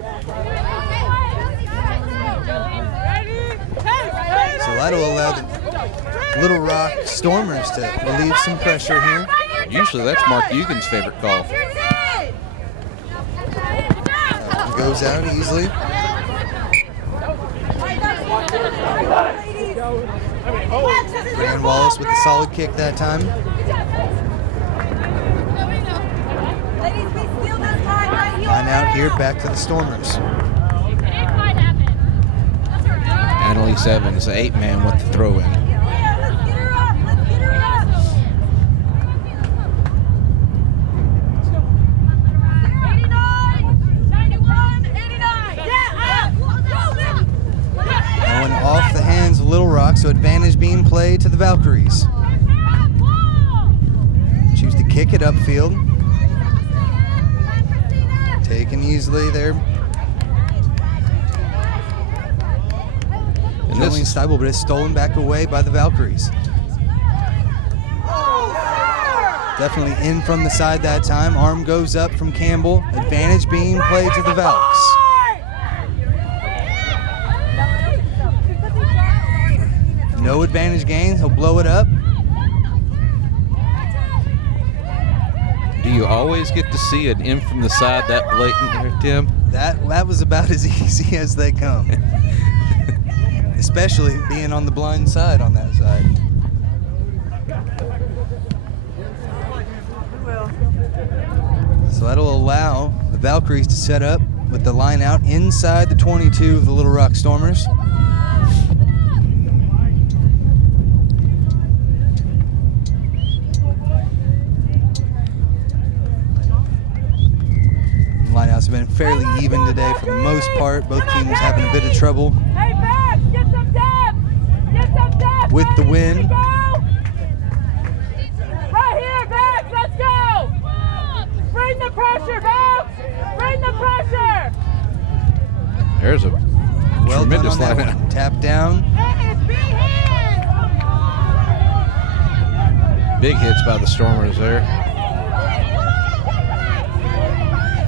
So that'll allow the Little Rock Stormers to relieve some pressure here. Usually that's Mark Eugen's favorite call. Goes out easily. Brian Wallace with a solid kick that time. Line out here, back to the Stormers. Annalise Evans, the 8-man with the throw-in. Going off the hands of Little Rock, so advantage being played to the Valkyries. Choose to kick it upfield. Taken easily there. Jolene Steibel, but it's stolen back away by the Valkyries. Definitely in from the side that time. Arm goes up from Campbell. Advantage being played to the Valks. No advantage gains. He'll blow it up. you always get to see an in from the side that blatant there, Tim? That was about as easy as they come. Especially being on the blind side on that side. So that'll allow the Valkyries to set up with the line out inside the 22 of the Little Rock Stormers. Lineouts have been fairly even today for the most part. Both teams having a bit of trouble. Hey, Max, get some depth! Get some depth! With the win. Right here, Max, let's go! Bring the pressure, Max! Bring the pressure! There's a Well done tremendous on that line. one. Tap down. Big hits by the Stormers there.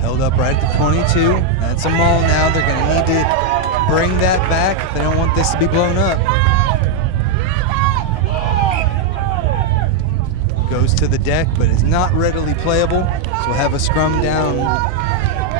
Held up right at the 22. That's a maul now. They're going to need to bring that back if they don't want this to be blown up. Goes to the deck, but is not readily playable. So we'll have a scrum down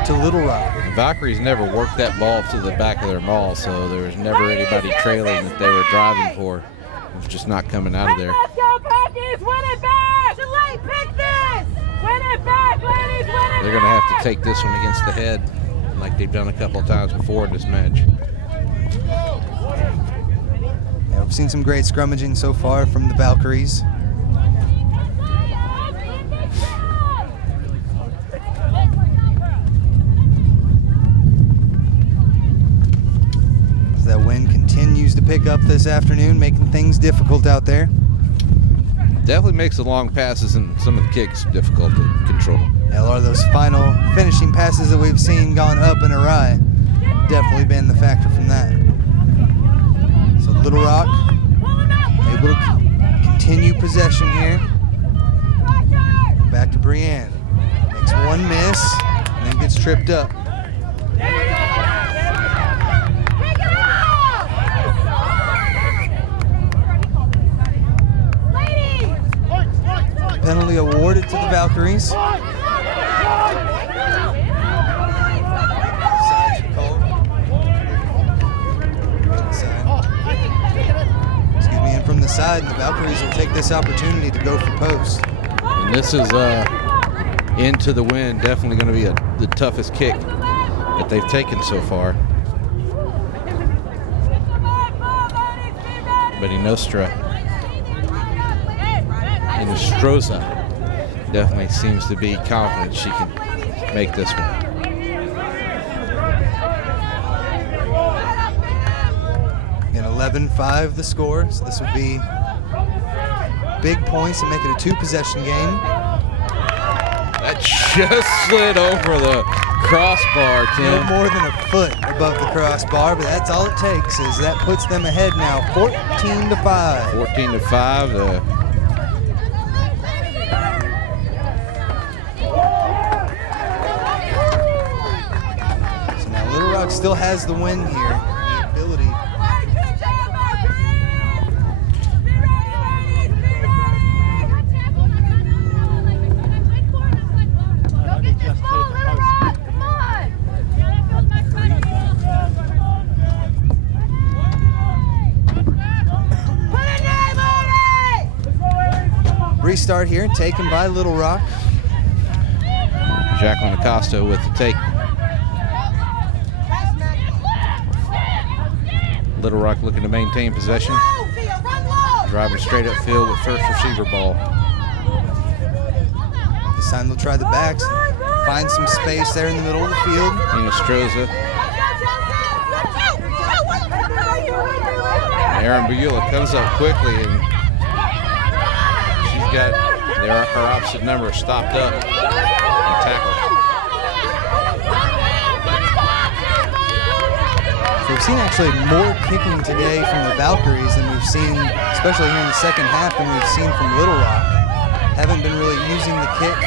to Little Rock. The Valkyries never worked that ball to the back of their maul, so there was never anybody trailing that they were driving for. It was just not coming out of there. Let's go, Packies! Win it back! Delay, pick this! Win it back, ladies! Win it They're going to have to take this one against the head like they've done a couple of times before in this match. Yeah, we've seen some great scrummaging so far from the Valkyries. As that wind continues to pick up this afternoon, making things difficult out there. Definitely makes the long passes and some of the kicks difficult to control. Yeah, a lot of those final finishing passes that we've seen gone up and awry, definitely been the factor from that. So Little Rock able to continue possession here. Back to Brienne. Makes one miss and then gets tripped up. Penalty awarded to the Valkyries. Sides are called. Excuse me, and from the side, the Valkyries will take this opportunity to go for post. And this is into the wind, definitely going to be the toughest kick that they've taken so far. But Nostroza definitely seems to be confident she can make this one. Again, 11-5 the score, so this would be big points and make it a two-possession game. That just slid over the crossbar, No Tim. more than a foot above the crossbar, but that's all it takes. Is that puts them ahead now, 14-5. 14-5. So now Little Rock still has the win here, the ability. Restart here, taken by Little Rock. Jacqueline Acosta with the take. Little Rock looking to maintain possession. Driving straight upfield with first receiver ball. This time they'll try the backs, find some space there in the middle of the field. Nostroza. Aaron Bugula comes up quickly and she's got her opposite number stopped up and tackled. So we've seen actually more kicking today from the Valkyries than we've seen, especially here in the second half, than we've seen from Little Rock. Haven't been really using the kick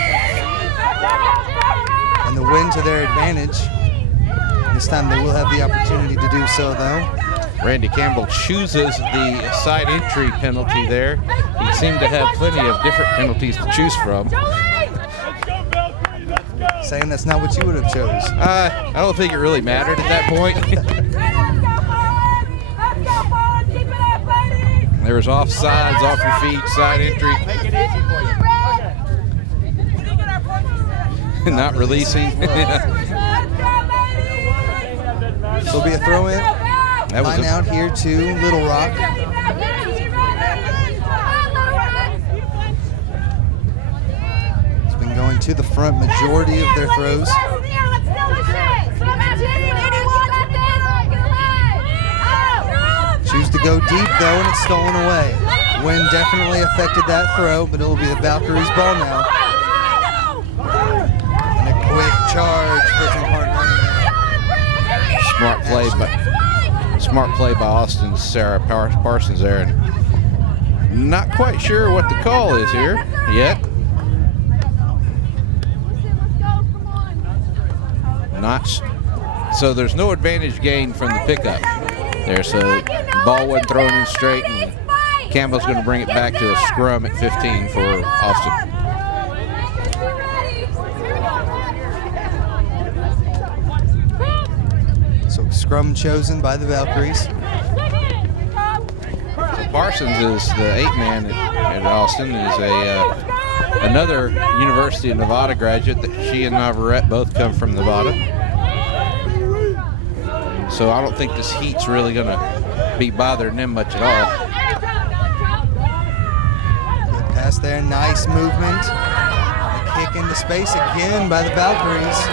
and the win to their advantage. This time they will have the opportunity to do so, though. Randy Campbell chooses the side entry penalty there. He seemed to have plenty of different penalties to choose from. saying that's not what you would have chose. I don't think it really mattered at that point. There was offsides, off your feet, side entry. Not releasing. There'll be a throw in. Line out here to Little Rock. It's been going to the front majority of their throws. Choose to go deep though, and it's stolen away. Wind definitely affected that throw, but it'll be the Valkyries' ball now. And a quick charge for some hard running. Smart play by Austin's Sarah Parsons there. And not quite sure what the call is here yet. So there's no advantage gained from the pickup there. So the ball wasn't thrown in straight, and Campbell's going to bring it back to a scrum at 15 for Austin. So scrum chosen by the Valkyries. So Parsons is the 8-man at Austin. Is another University of Nevada graduate. That she and Navarrete both come from Nevada. So I don't think this heat's really going to be bothering them much at all. Good pass there, nice movement. A kick into space again by the Valkyries.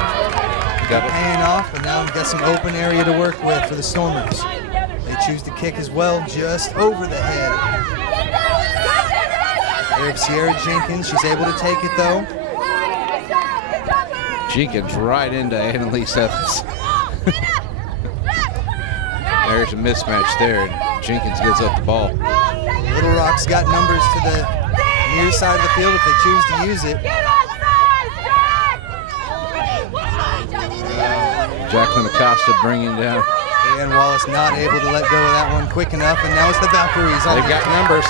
Got it. Paying off, and now we've got some open area to work with for the Stormers. They choose to kick as well, just over the head. There's Sierra Jenkins, she's able to take it though. Jenkins right into Annalise Evans. There's a mismatch there, and Jenkins gets up the ball. Little Rock's got numbers to the near side of the field if they choose to use it. Jacqueline Acosta bringing down. Dan Wallace not able to let go of that one quick enough, and now it's the Valkyries. They've got numbers.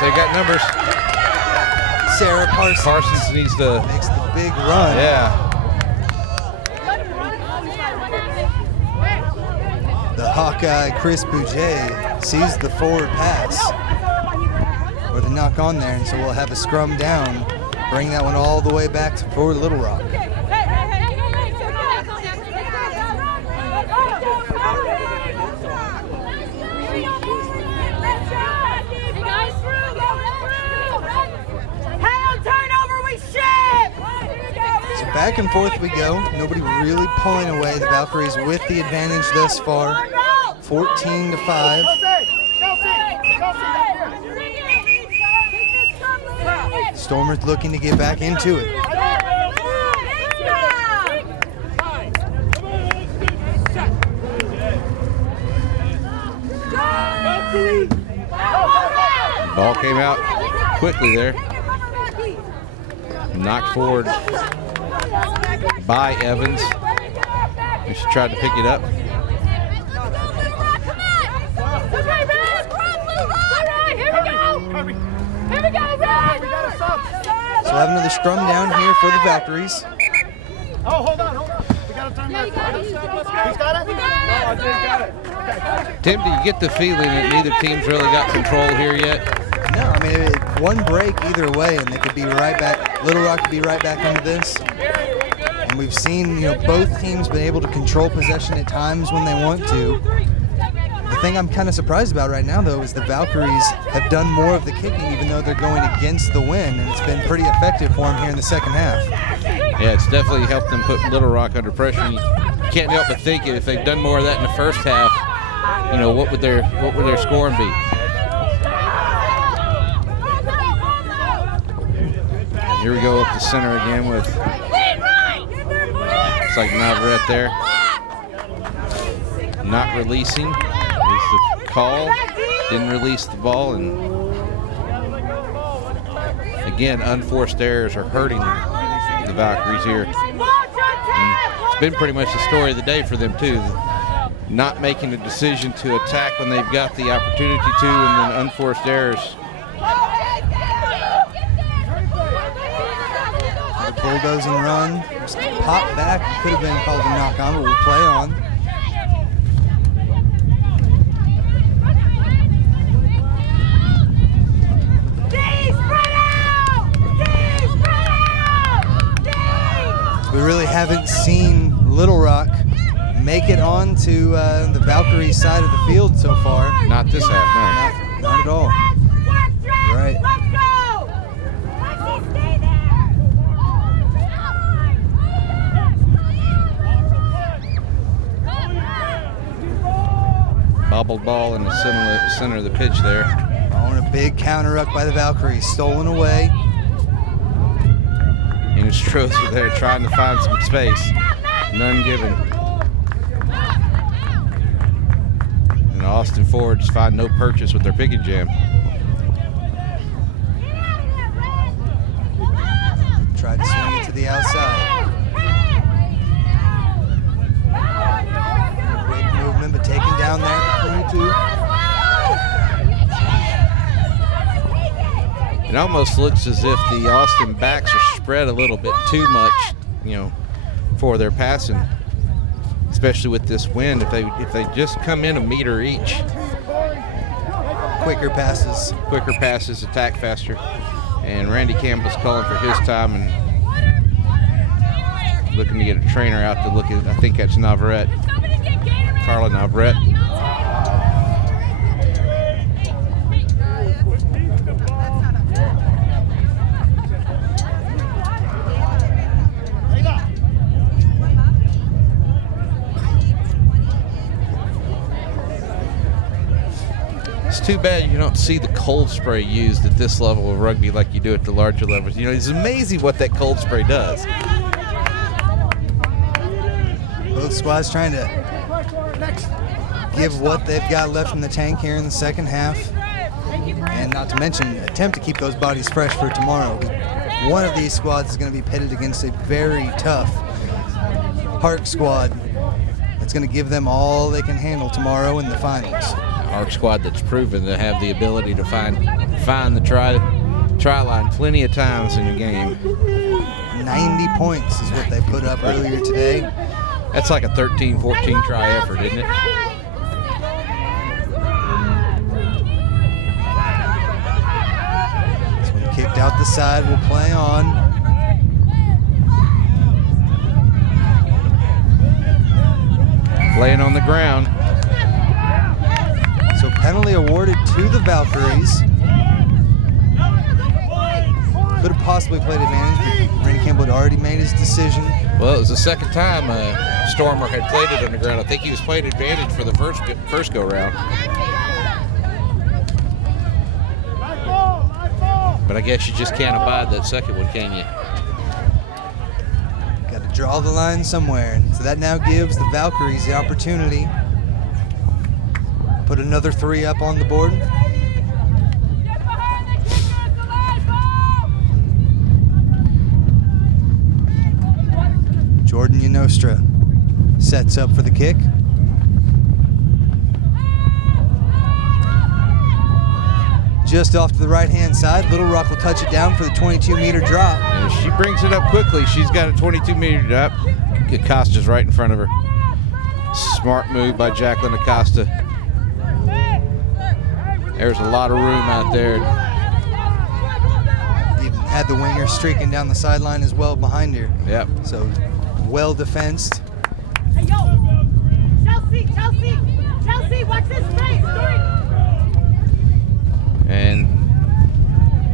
Sarah Parsons. Parsons needs to. Makes the big run. Yeah. The Hawkeye Chris Bouget sees the forward pass, or the knock on there, and so we'll have a scrum down. Bring that one all the way back for Little Rock. Back and forth we go. Nobody really pulling away. The Valkyries with the advantage thus far. 14-5. Stormers looking to get back into it. Ball came out quickly there. Knocked forward by Evans. And she tried to pick it up. So we'll have another scrum down here for the Valkyries. Oh, hold on. We got a timeout. He's got it? No, I just got it. Okay. Tim, do you get the feeling that neither team's really got control here yet? No, I mean, one break either way, and they could be right back. Little Rock could be right back into this. And we've seen, both teams been able to control possession at times when they want to. The thing I'm kind of surprised about right now, though, is the Valkyries have done more of the kicking, even though they're going against the wind, and it's been pretty effective for them here in the second half. Yeah, it's definitely helped them put Little Rock under pressure. You can't help but think if they've done more of that in the first half, what would their scoring be? Here we go up the center again with, it's like Navarrete there. Not releasing is the call. Didn't release the ball, and again, unforced errors are hurting the Valkyries here. And it's been pretty much the story of the day for them too. Not making a decision to attack when they've got the opportunity to, and then unforced errors. The bulldozing run. Just pop back. Could have been called a knock on, but we'll play on. We really haven't seen Little Rock make it on to the Valkyries side of the field so far. Not this half, no. Not at all. Right. Bobbled ball in the center of the pitch there. On a big counter up by the Valkyries, stolen away. And Strohs are there trying to find some space. None given. And Austin Fords find no purchase with their picket jam. Tried to swing it to the outside. Great movement, but taken down there at 22. It almost looks as if the Austin backs are spread a little bit too much, for their passing, especially with this wind. If they just come in a meter each, Quicker passes, attack faster. And Randy Campbell's calling for his time and looking to get a trainer out to look at. I think that's Navarrete, Carla Navarrete. It's too bad you don't see the cold spray used at this level of rugby like you do at the larger levels. It's amazing what that cold spray does. Both squads trying to give what they've got left in the tank here in the second half. And not to mention, attempt to keep those bodies fresh for tomorrow. One of these squads is going to be pitted against a very tough Hark squad that's going to give them all they can handle tomorrow in the finals. Our squad that's proven to have the ability to find the try line plenty of times in the game. 90 points is what they put up earlier today. That's like a 13-14 try effort, isn't it? This one kicked out the side, will play on. Playing on the ground. So penalty awarded to the Valkyries. Could have possibly played advantage, but Randy Campbell had already made his decision. Well, it was the second time Stormer had played it on the ground. I think he was playing advantage for the first go round. But I guess you just can't abide that second one, can you? Got to draw the line somewhere. So that now gives the Valkyries the opportunity to put another 3 up on the board. Jordan Yanostra sets up for the kick. Just off to the right-hand side. Little Rock will touch it down for the 22-meter drop. And if she brings it up quickly, she's got a 22-meter drop. Acosta's right in front of her. Smart move by Jacqueline Acosta. There's a lot of room out there. Even had the winger streaking down the sideline as well behind her. Yep. So well defensed. Hey, yo! Chelsea, watch this space! And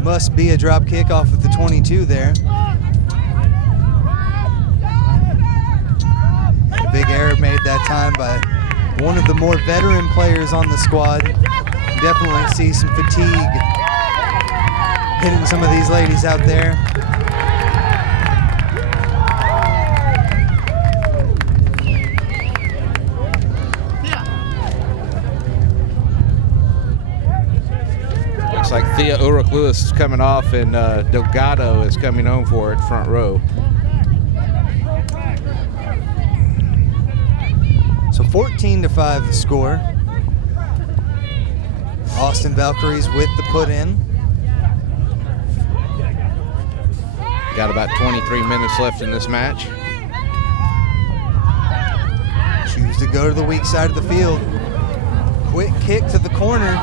Must be a drop kick off of the 22 there. A big error made that time by one of the more veteran players on the squad. Definitely see some fatigue hitting some of these ladies out there. looks like Thea Ulrich-Lewis is coming off and Delgado is coming home for it front row. So 14-5 the score. Austin Valkyries with the put in. Got about 23 minutes left in this match. Choose to go to the weak side of the field. Quick kick to the corner.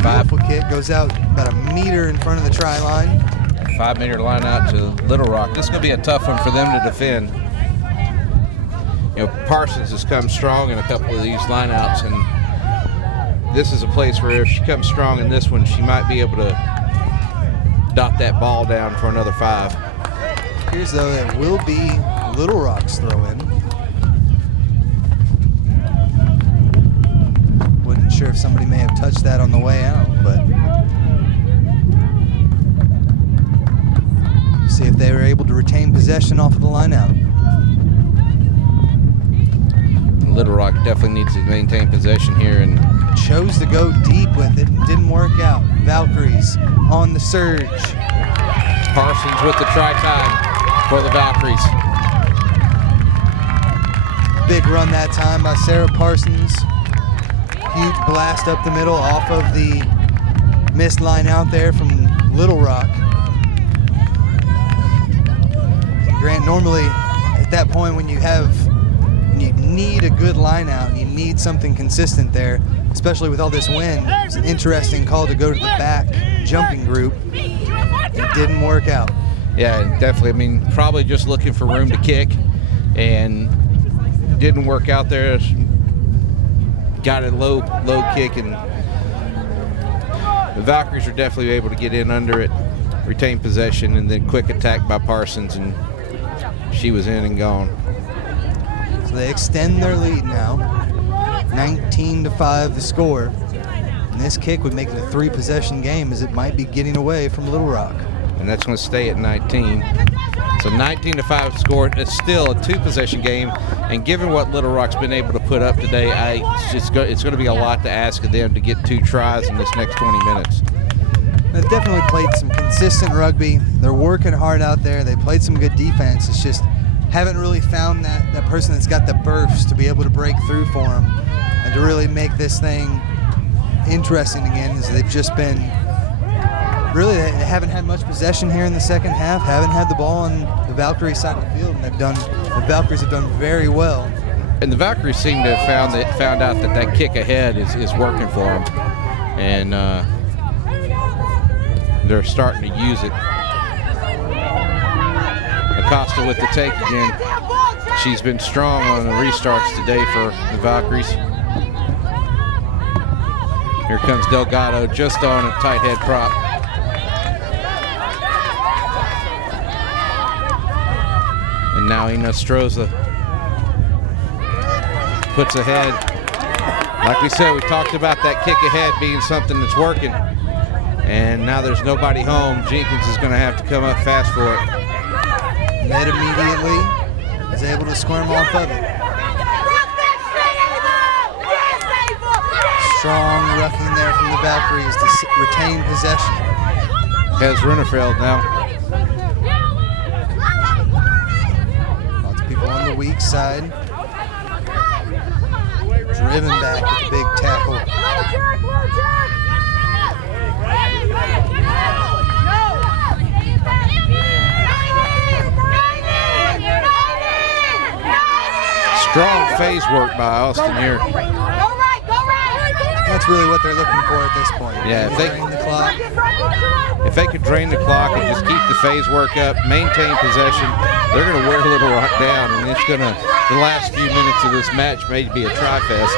Beautiful kick, goes out about a meter in front of the try line. 5-meter line out to Little Rock. This is going to be a tough one for them to defend. You know, Parsons has come strong in a couple of these lineouts, and this is a place where if she comes strong in this one, she might be able to dot that ball down for another 5. Here's though, it will be Little Rock's throw in. Wasn't sure if somebody may have touched that on the way out, but see if they were able to retain possession off of the line out. Little Rock definitely needs to maintain possession here, and chose to go deep with it and didn't work out. Valkyries on the surge. Parsons with the try time for the Valkyries. Big run that time by Sarah Parsons. Huge blast up the middle off of the missed line out there from Little Rock. Grant, normally at that point when you need a good line out, you need something consistent there, especially with all this wind. It's an interesting call to go to the back jumping group. It didn't work out. Yeah, definitely. I mean, probably just looking for room to kick, and didn't work out there. Got a low kick, and the Valkyries are definitely able to get in under it, retain possession, and then quick attack by Parsons, and she was in and gone. So they extend their lead now. 19-5 the score. And this kick would make it a 3-possession game, as it might be getting away from Little Rock. And that's going to stay at 19. So 19-5 score. It's still a 2-possession game. And given what Little Rock's been able to put up today, it's going to be a lot to ask of them to get 2 tries in this next 20 minutes. They've definitely played some consistent rugby. They're working hard out there. They played some good defense. It's just haven't really found that person that's got the burst to be able to break through for them and to really make this thing interesting again, as they've just been really, they haven't had much possession here in the second half, haven't had the ball on the Valkyrie side of the field, and the Valkyries have done very well. And the Valkyries seem to have found out that kick ahead is working for them, and they're starting to use it. Acosta with the take again. She's been strong on the restarts today for the Valkyries. Here comes Delgado just on a tight head prop. And now Nostroza puts ahead. Like we said, we talked about that kick ahead being something that's working. And now there's nobody home. Jenkins is going to have to come up fast for it. Ned immediately is able to squirm off of it. Strong rucking there from the Valkyries to retain possession. Has Runefeld now. Lots of people on the weak side. Driven back with a big tackle. Strong phase work by Austin here. That's really what they're looking for at this point. Yeah, if they could drain the clock and just keep the phase work up, maintain possession, they're going to wear Little Rock down, and it's going to, the last few minutes of this match may be a tri-fest.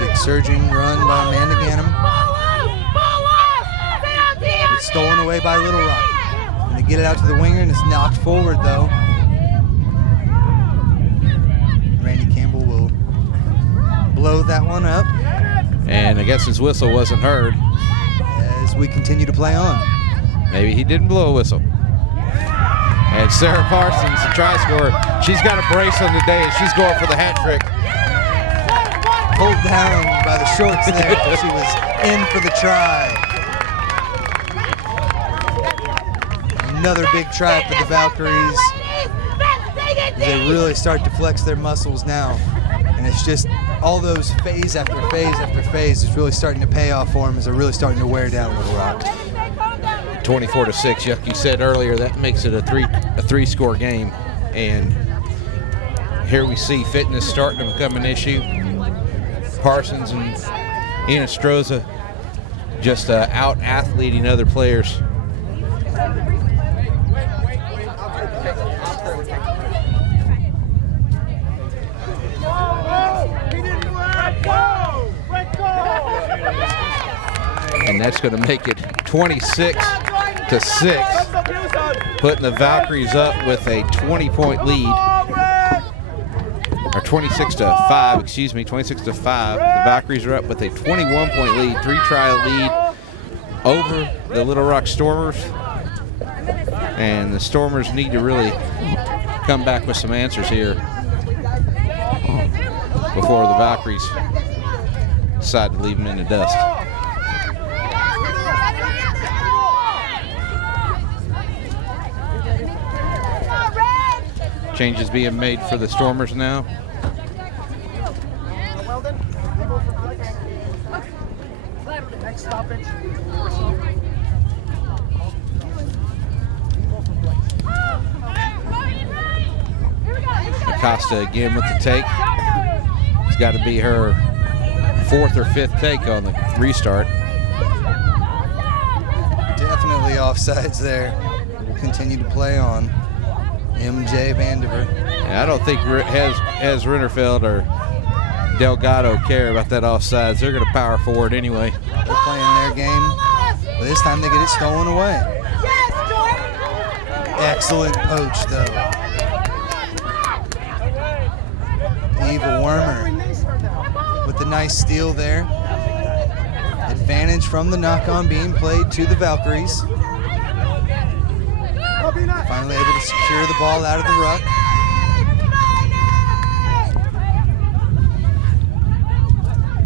Big surging run by Amanda Gannum. It's stolen away by Little Rock. And they get it out to the winger, and it's knocked forward though. Randy Campbell will blow that one up. And I guess his whistle wasn't heard. As we continue to play on. Maybe he didn't blow a whistle. And Sarah Parsons, the try scorer, she's got a brace on the day, and she's going for the hat trick. Pulled down by the shorts there. She was in for the try. Another big try for the Valkyries. They really start to flex their muscles now. And it's just all those phase after phase after phase is really starting to pay off for them as they're really starting to wear down Little Rock. 24-6, like you said earlier, that makes it a three-score game. And here we see fitness starting to become an issue. Parsons and Inostroza just out-athleting other players. And that's going to make it 26-6, putting the Valkyries up with a 20-point lead. Or 26-5, excuse me, 26-5. The Valkyries are up with a 21-point lead, 3-try lead over the Little Rock Stormers. And the Stormers need to really come back with some answers here before the Valkyries decide to leave them in the dust. Changes being made for the Stormers now. Acosta again with the take. It's got to be her 4th or 5th take on the restart. Definitely offsides there. We'll continue to play on. MJ Vandiver. Yeah, I don't think has Rinderfeld or Delgado care about that offsides. They're going to power forward anyway. They're playing their game, but this time they get it stolen away. Excellent poach, though. Eva Wormer with the nice steal there. Advantage from the knock-on being played to the Valkyries. Finally able to secure the ball out of the ruck.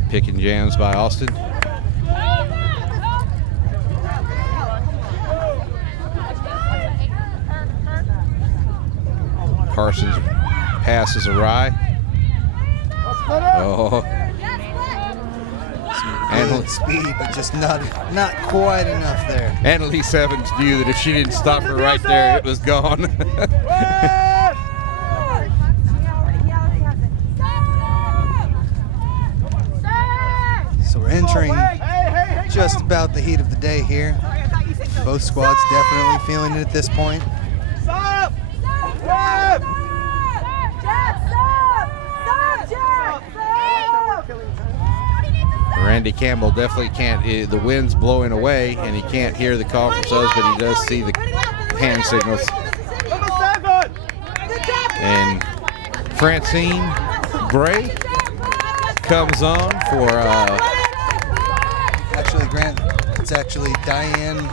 Pick and jams by Austin. Parsons pass is awry. Oh. Good speed, but just not quite enough there. Annalise Evans knew that if she didn't stop her right there, it was gone. So we're entering just about the heat of the day here. Both squads definitely feeling it at this point. Stop! Randy Campbell definitely can't, the wind's blowing away and he can't hear the call from subs, but he does see the hand signals. And Francine Bray comes on for actually, Grant, it's actually Diane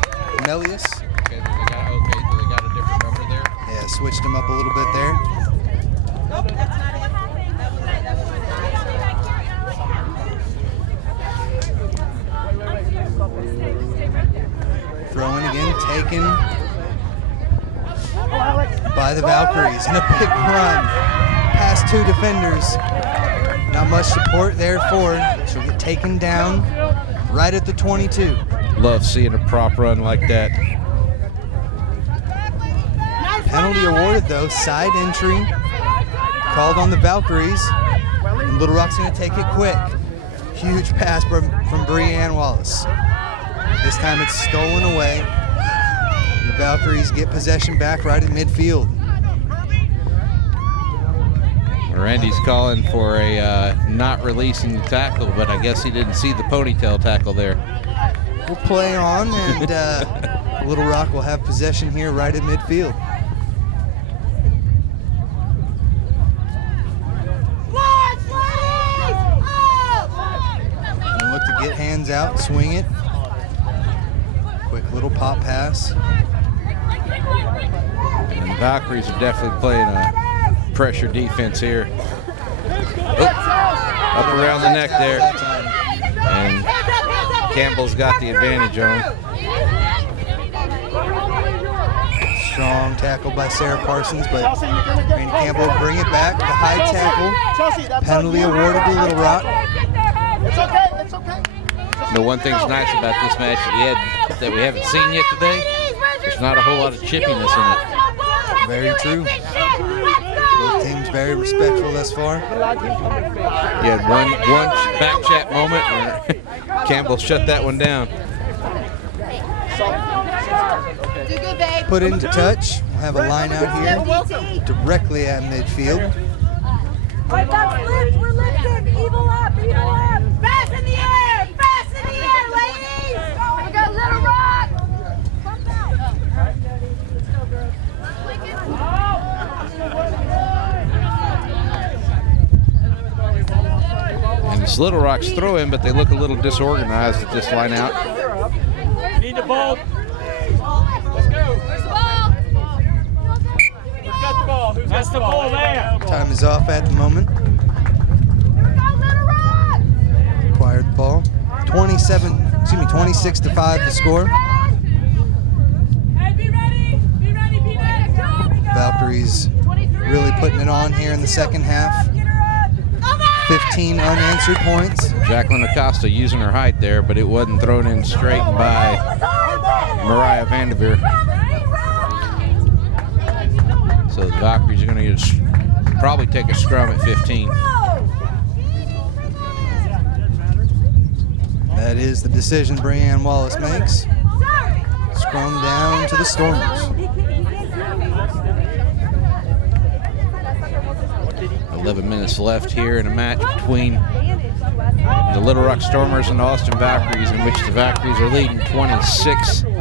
Melius. Okay, they got a different number there. Yeah, switched him up a little bit there. Throwing again, taken by the Valkyries, and a big run past 2 defenders. Not much support there for her. She'll get taken down right at the 22. Love seeing a prop run like that. Penalty awarded though, side entry called on the Valkyries, and Little Rock's gonna take it quick. Huge pass from Breanne Wallace. This time it's stolen away. The Valkyries get possession back right at midfield. Randy's calling for a not releasing the tackle, but I guess he didn't see the ponytail tackle there. We'll play on, and Little Rock will have possession here right at midfield. And look to get hands out, swing it. Quick little pop pass. And the Valkyries are definitely playing a pressure defense here. Up around the neck there. And Campbell's got the advantage on him. Strong tackle by Sarah Parsons, but Randy Campbell will bring it back. The high tackle. Penalty awarded to Little Rock. It's okay. It's okay. The one thing's nice about this match that we haven't seen yet today, there's not a whole lot of chippiness in it. Very true. Both teams very respectful thus far. You had one back chat moment where Campbell shut that one down. Put into touch. We'll have a line out here directly at midfield. We're lifting. Evil up. Fast in the air, ladies. We got Little Rock. And it's Little Rock's throw in, but they look a little disorganized at this line out. Need the ball. Let's go. Where's the ball? Who's got the ball? Who's got the ball there? Time is off at the moment. Here we go, Little Rock. Acquired the ball. 26-5 the score. Hey, be ready. Be ready. Valkyries really putting it on here in the second half. 15 unanswered points. Jacqueline Acosta using her height there, but it wasn't thrown in straight by Mariah Vanderveer. So the Valkyries are going to probably take a scrum at 15. That is the decision Brianne Wallace makes. Scrum down to the Stormers. 11 minutes left here in a match between the Little Rock Stormers and the Austin Valkyries, in which the Valkyries are leading 26-5.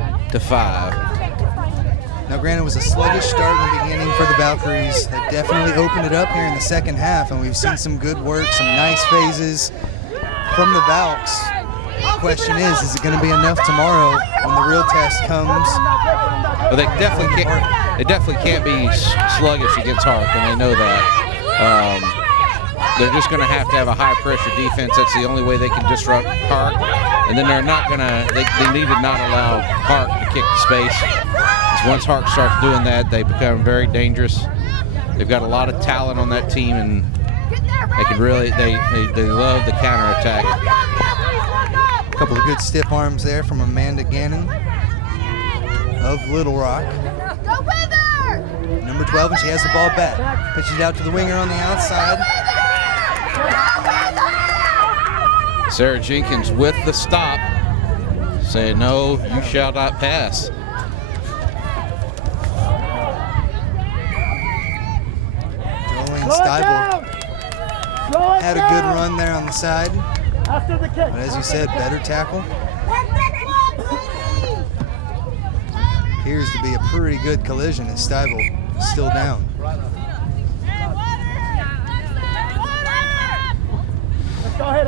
Now, granted, it was a sluggish start in the beginning for the Valkyries. They definitely opened it up here in the second half, and we've seen some good work, some nice phases from the Valks. The question is it going to be enough tomorrow when the real test comes? Well, they definitely can't be sluggish against Hark, and they know that. They're just going to have a high-pressure defense. That's the only way they can disrupt Hark. And then they're not going to – they need to not allow Hark to kick the space. Because once Hark starts doing that, they become very dangerous. They've got a lot of talent on that team, and they can really – they love the counterattack. A couple of good stiff arms there from Amanda Gannon of Little Rock. Go with her. Number 12, and she has the ball back. Pitches it out to the winger on the outside. Sarah Jenkins with the stop, saying, no, you shall not pass. Jolene Steibel had a good run there on the side. After the kick. But as you said, better tackle. Appears to be a pretty good collision as Steibel is still down.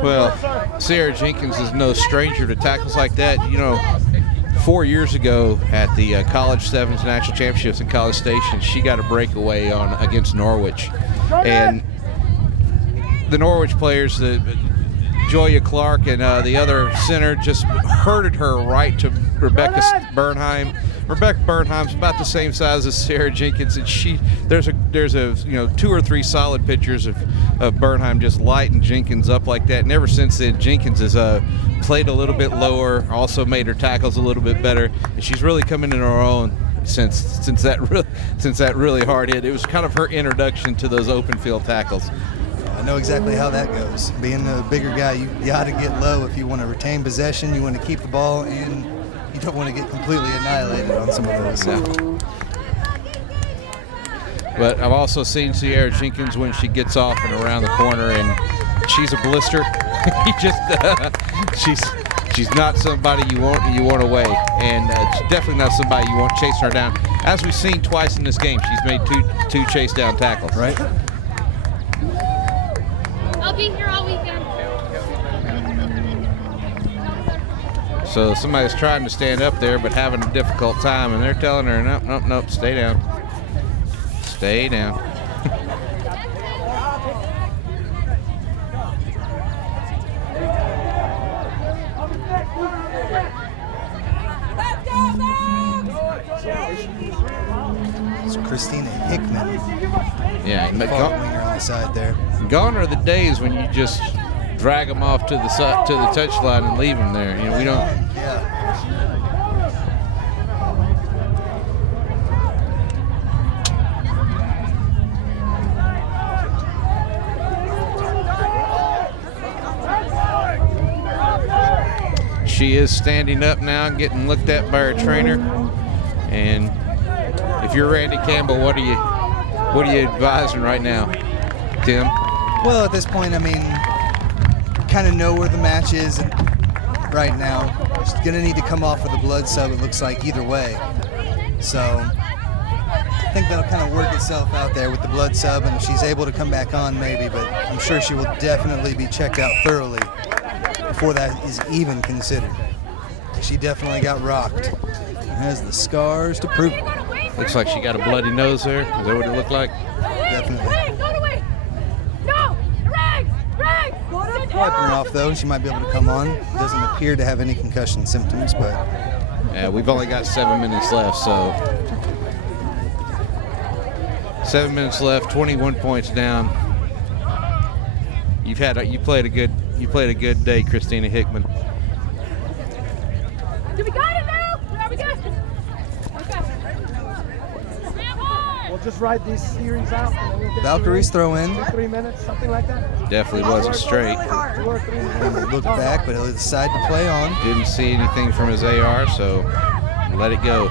Well, Sarah Jenkins is no stranger to tackles like that. You know, 4 years ago at the College Sevens National Championships in College Station, she got a breakaway against Norwich. And the Norwich players, Joya Clark and the other center, just herded her right to Rebecca Bernheim. Rebecca Bernheim's about the same size as Sarah Jenkins, and there's a 2 or 3 solid pictures of Bernheim just lighting Jenkins up like that. And ever since then, Jenkins has played a little bit lower, also made her tackles a little bit better, and she's really coming in her own since that really hard hit. It was kind of her introduction to those open field tackles. I know exactly how that goes. Being a bigger guy, you got to get low if you want to retain possession, you want to keep the ball, and you don't want to get completely annihilated on some of those. No. But I've also seen Sierra Jenkins when she gets off and around the corner, and she's a blister. She's not somebody you want away, and she's definitely not somebody you want chasing her down. As we've seen twice in this game, she's made two chase down tackles. Right. I'll be here all weekend. So somebody's trying to stand up there but having a difficult time, and they're telling her, nope, stay down. Stay down. Christina Hickman. Yeah, Far winger on the side there. gone are the days when you just drag them off to the touchline and leave them there. You know, we don't. Yeah. She is standing up now, getting looked at by her trainer. And if you're Randy Campbell, what are you advising right now, Tim? Well, at this point, I mean, kind of know where the match is right now. She's going to need to come off with a blood sub, it looks like, either way. So I think that'll kind of work itself out there with the blood sub, and if she's able to come back on, maybe. But I'm sure she will definitely be checked out thoroughly before that is even considered. She definitely got rocked. Has the scars to prove it. Looks like she got a bloody nose there. Is that what it looked like? Definitely. Wiping her off, though. She might be able to come on. Doesn't appear to have any concussion symptoms, but... Yeah, we've only got 7 minutes left, so... 7 minutes left, 21 points down. You played a good day, Christina Hickman. Do we got it now? Yeah, we got it. We'll just ride these series out. And then we'll get Valkyries throw in. 2 or 3 minutes, something like that. Definitely wasn't straight. 2 or 3 minutes. Look back, but he'll decide to play on. Didn't see anything from his AR, so let it go.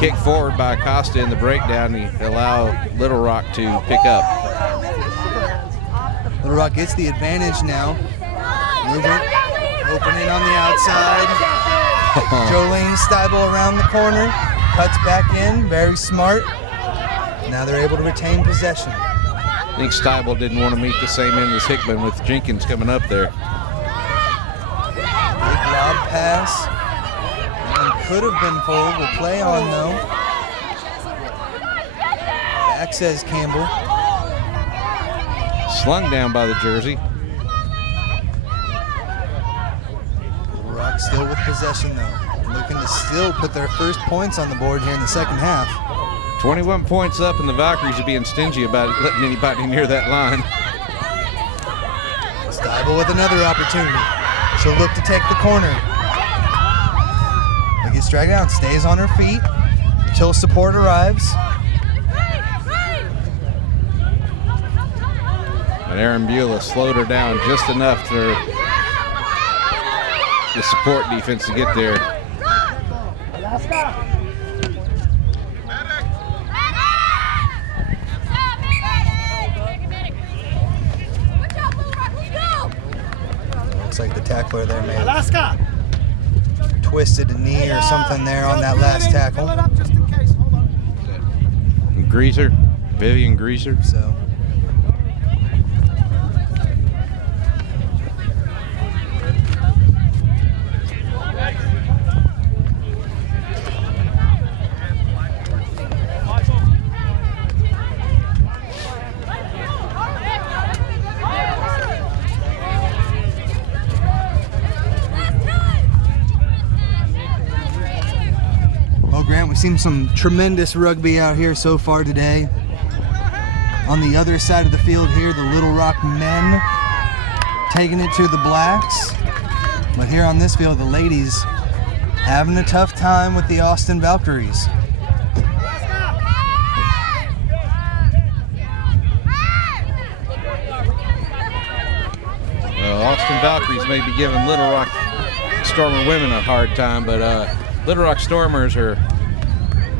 Kick forward by Acosta in the breakdown to allow Little Rock to pick up. Little Rock gets the advantage now. Moving, opening on the outside. Jolene Steibel around the corner, cuts back in, very smart. Now they're able to retain possession. I think Steibel didn't want to meet the same end as Hickman with Jenkins coming up there. Big lob pass. One could have been pulled. Will play on though. Back says Campbell. Slung down by the jersey. Rock still with possession though. Looking to still put their first points on the board here in the second half. 21 points up, and the Valkyries are being stingy about letting anybody near that line. Steibel with another opportunity. She'll look to take the corner. But gets dragged down, stays on her feet until support arrives. And Aaron Beulah slowed her down just enough for the support defense to get there. Looks like the tackler there may have twisted a knee or something there on that last tackle. Greaser, Vivian Greaser. So. We've seen some tremendous rugby out here so far today. On the other side of the field here, the Little Rock men taking it to the Blacks. But here on this field, the ladies having a tough time with the Austin Valkyries. Well, Austin Valkyries may be giving Little Rock Stormer women a hard time, but Little Rock Stormers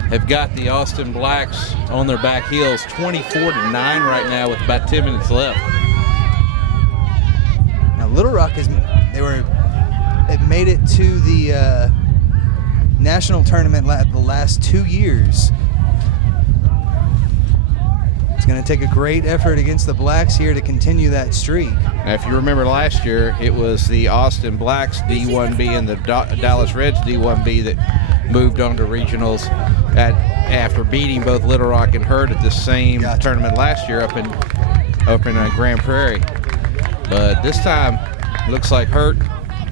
have got the Austin Blacks on their back heels, 24-9 right now with about 10 minutes left. Now Little Rock they've made it to the national tournament the last 2 years. It's going to take a great effort against the Blacks here to continue that streak. Now, if you remember last year, it was the Austin Blacks D1B and the Dallas Reds D1B that moved on to regionals after beating both Little Rock and Hurd at the same tournament last year up in Grand Prairie. But this time, looks like Hurd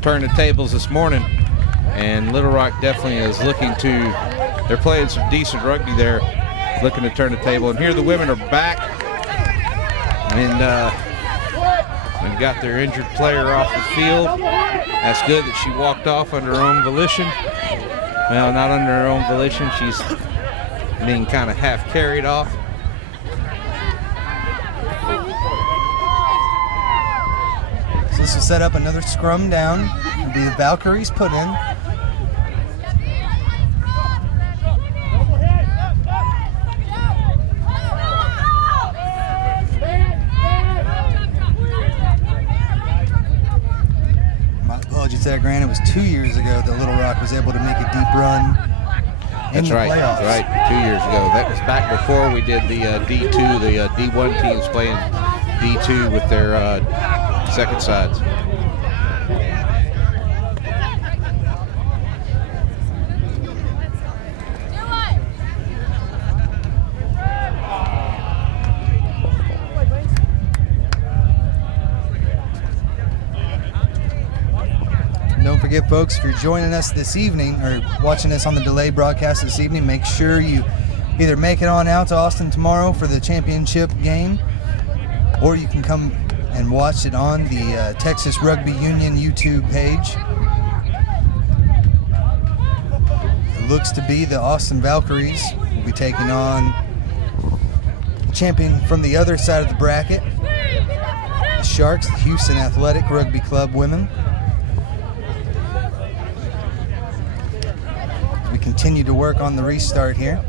turned the tables this morning, and Little Rock definitely is looking to. They're playing some decent rugby there looking to turn the table. And here the women are back. And we got their injured player off the field. That's good that she walked off under her own volition. Well, not under her own volition. She's being kind of half carried off. So this will set up another scrum down. It'll be the Valkyries put in. My apologies there, Grant. It was 2 years ago that Little Rock was able to make a deep run in the playoffs. That's right, 2 years ago. That was back before we did the D2, the D1 teams playing D2 with their second sides. Don't forget, folks, if you're joining us this evening or watching us on the delayed broadcast this evening, make sure you either make it on out to Austin tomorrow for the championship game, or you can come and watch it on the Texas Rugby Union YouTube page. It looks to be the Austin Valkyries will be taking on the champion from the other side of the bracket, the Sharks, the Houston Athletic Rugby Club women. We continue to work on the restart here.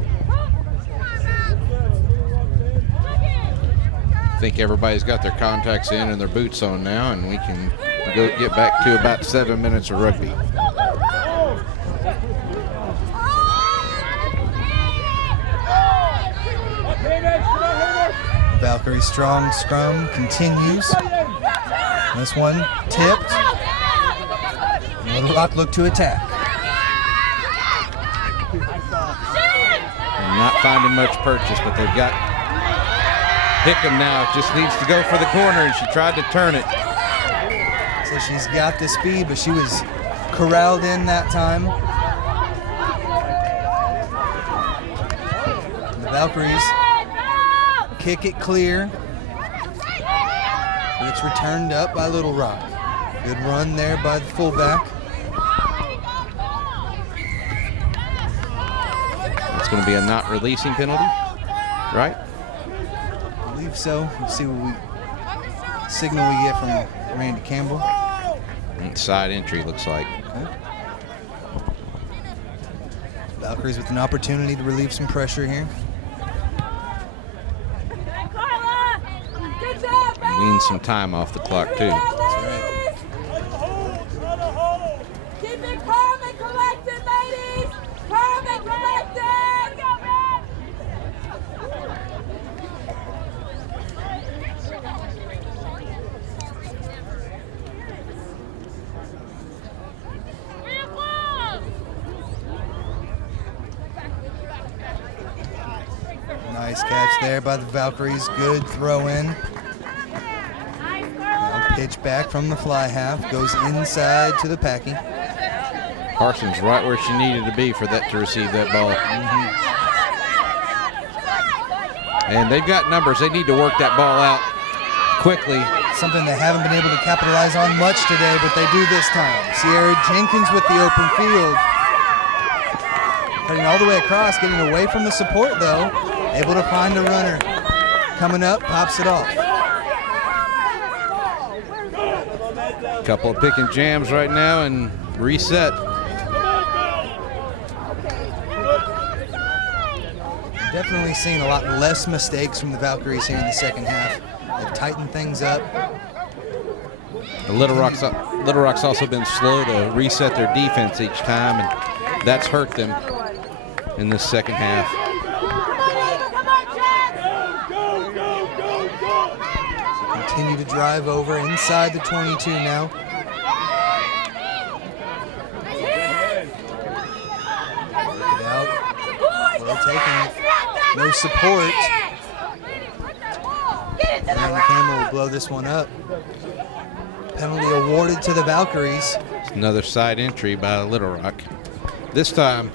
I think everybody's got their contacts in and their boots on now, and we can go get back to about 7 minutes of rugby. Valkyrie strong scrum continues. This one tipped. Little Rock look to attack. And not finding much purchase, but they've got Hickam now. Just needs to go for the corner, and she tried to turn it. So she's got the speed, but she was corralled in that time. And the Valkyries kick it clear. But it's returned up by Little Rock. Good run there by the fullback. It's going to be a not releasing penalty, right? I believe so. We'll see what signal we get from Randy Campbell. Side entry looks like. Okay. Valkyries with an opportunity to relieve some pressure here. Wean some time off the clock too. Keep it calm and collected, ladies. Calm and collected. Nice catch there by the Valkyries. Good throw in. Now pitch back from the fly half. Goes inside to the Packy. Carson's right where she needed to be for that to receive that ball. And they've got numbers. They need to work that ball out quickly. Something they haven't been able to capitalize on much today, but they do this time. Sierra Jenkins with the open field. Cutting all the way across, getting away from the support though. Able to find a runner. Coming up, pops it off. Couple of pick and jams right now and reset. Definitely seeing a lot less mistakes from the Valkyries here in the second half. They've tightened things up. The Little Rock's also been slow to reset their defense each time, and that's hurt them in this second half. Continue to drive over inside the 22 now. Get out. Well taken. No support. Randy Campbell will blow this one up. Penalty awarded to the Valkyries. Another side entry by Little Rock. This time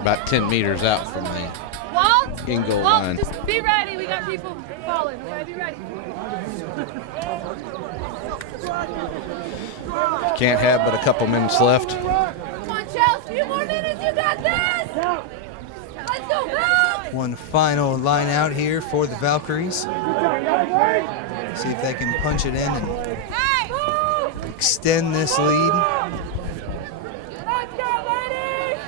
about 10 meters out from the in goal Well, line. just be ready. We got people falling. Okay, be ready. Can't have but a couple minutes left. Come on, Chelsea. Few more minutes. You got this. Let's go, Val. One final line out here for the Valkyries. See if they can punch it in and Hey. extend this lead. Let's go, ladies.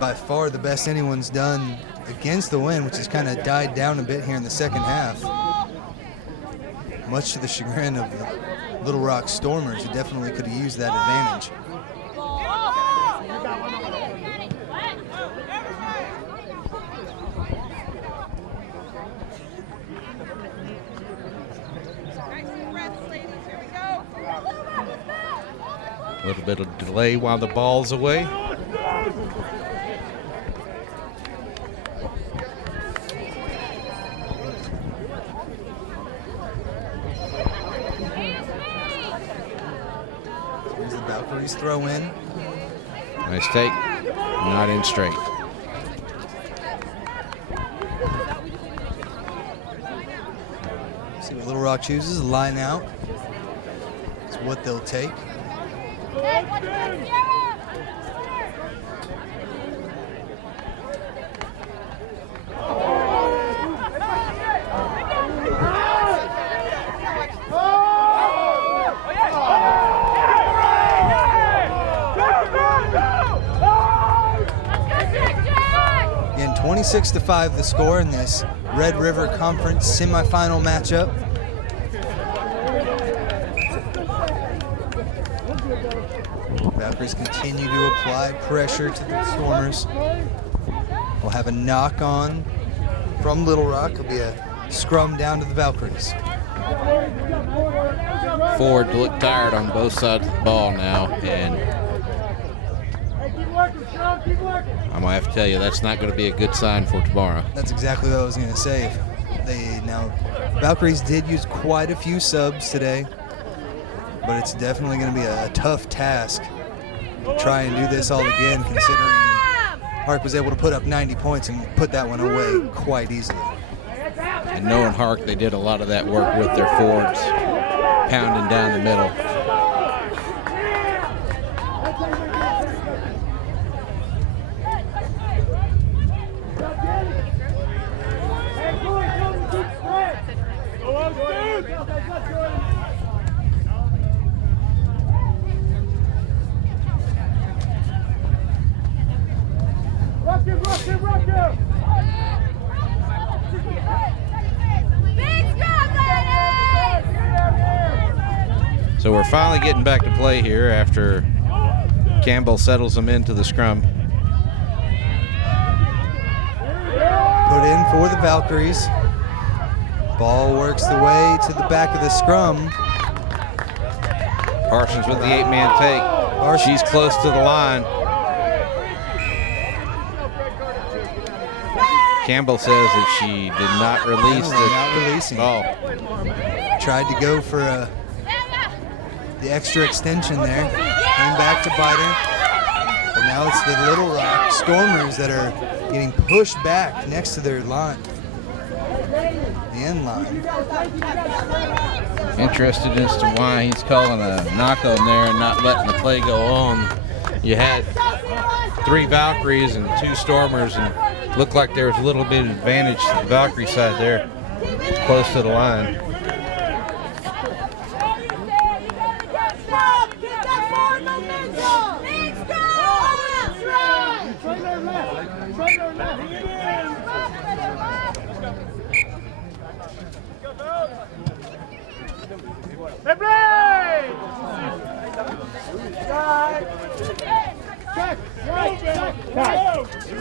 By far the best anyone's done against the wind, which has kind of died down a bit here in the second half. Much to the chagrin of the Little Rock Stormers, who definitely could have used that advantage. A little bit of delay while the ball's away. Here's the Valkyries throw in. Nice take. Not in straight. See what Little Rock chooses. Line out. It's what they'll take. Again, 26-5 the score in this Red River Conference semifinal matchup. Valkyries continue to apply pressure to the Stormers. We'll have a knock on from Little Rock. It'll be a scrum down to the Valkyries. Ford look tired on both sides of the ball now, and I'm gonna have to tell you that's not going to be a good sign for tomorrow. That's exactly what I was going to say. Valkyries did use quite a few subs today, but it's definitely going to be a tough task to try and do this all again, considering Hark was able to put up 90 points and put that one away quite easily. And knowing Hark, they did a lot of that work with their forwards, pounding down the middle. So we're finally getting back to play here after Campbell settles them into the scrum. Put in for the Valkyries. Ball works the way to the back of the scrum. Parsons with the 8-man take. She's close to the line. Campbell says that she did not release the ball. Tried to go for the extra extension there. Came back to bite her. But now it's the Little Rock Stormers that are getting pushed back next to their line. The end line. Interested as to why he's calling a knock on there and not letting the play go on. You had 3 Valkyries and 2 Stormers, and looked like there was a little bit of advantage to the Valkyrie side there, close to the line.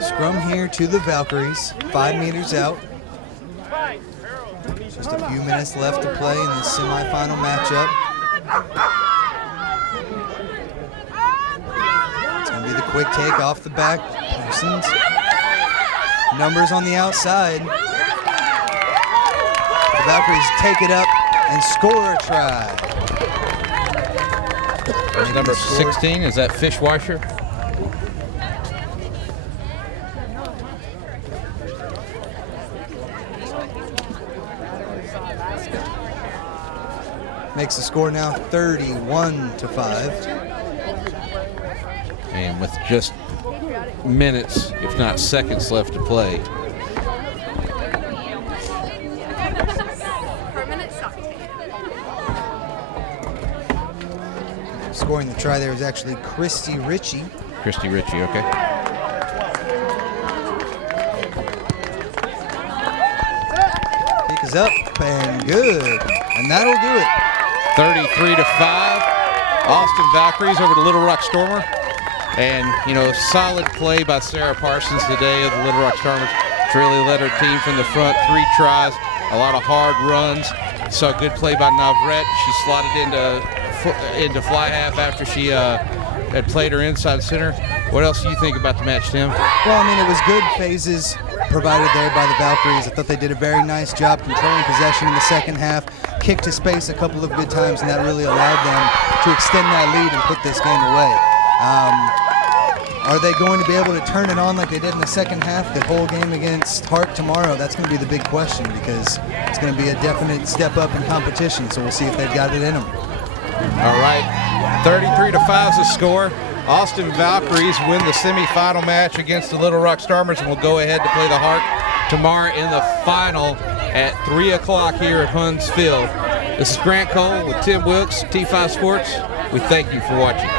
Scrum here to the Valkyries, 5 meters out. Just a few minutes left to play in the semifinal matchup. It's going to be the quick take off the back. Parsons. Numbers on the outside. The Valkyries take it up and score a try. There's number 16, is that Fishwasher? makes the score now 31-5. And with just minutes, if not seconds left to play. Scoring the try there is actually Christy Ritchie. Christy Ritchie, okay. Kick is up and good. And that'll do it. 33-5. Austin Valkyries over the Little Rock Stormer. And, you know, solid play by Sarah Parsons today of the Little Rock Stormers. She really led her team from the front, 3 tries, a lot of hard runs. Saw a good play by Navrette. She slotted into fly half after she had played her inside center. What else do you think about the match, Tim? Well, I mean, it was good phases provided there by the Valkyries. I thought they did a very nice job controlling possession in the second half, kicked to space a couple of good times, and that really allowed them to extend that lead and put this game away. Are they going to be able to turn it on like they did in the second half, the whole game against Hart tomorrow? That's going to be the big question, because it's going to be a definite step up in competition, so we'll see if they've got it in them. All right, 33-5 is the score. Austin Valkyries win the semi-final match against the Little Rock Stormers, and will go ahead to play the Hart tomorrow in the final at 3 o'clock here at Huns Field. This is Grant Cole with Tim Wilkes, T5 Sports. We thank you for watching.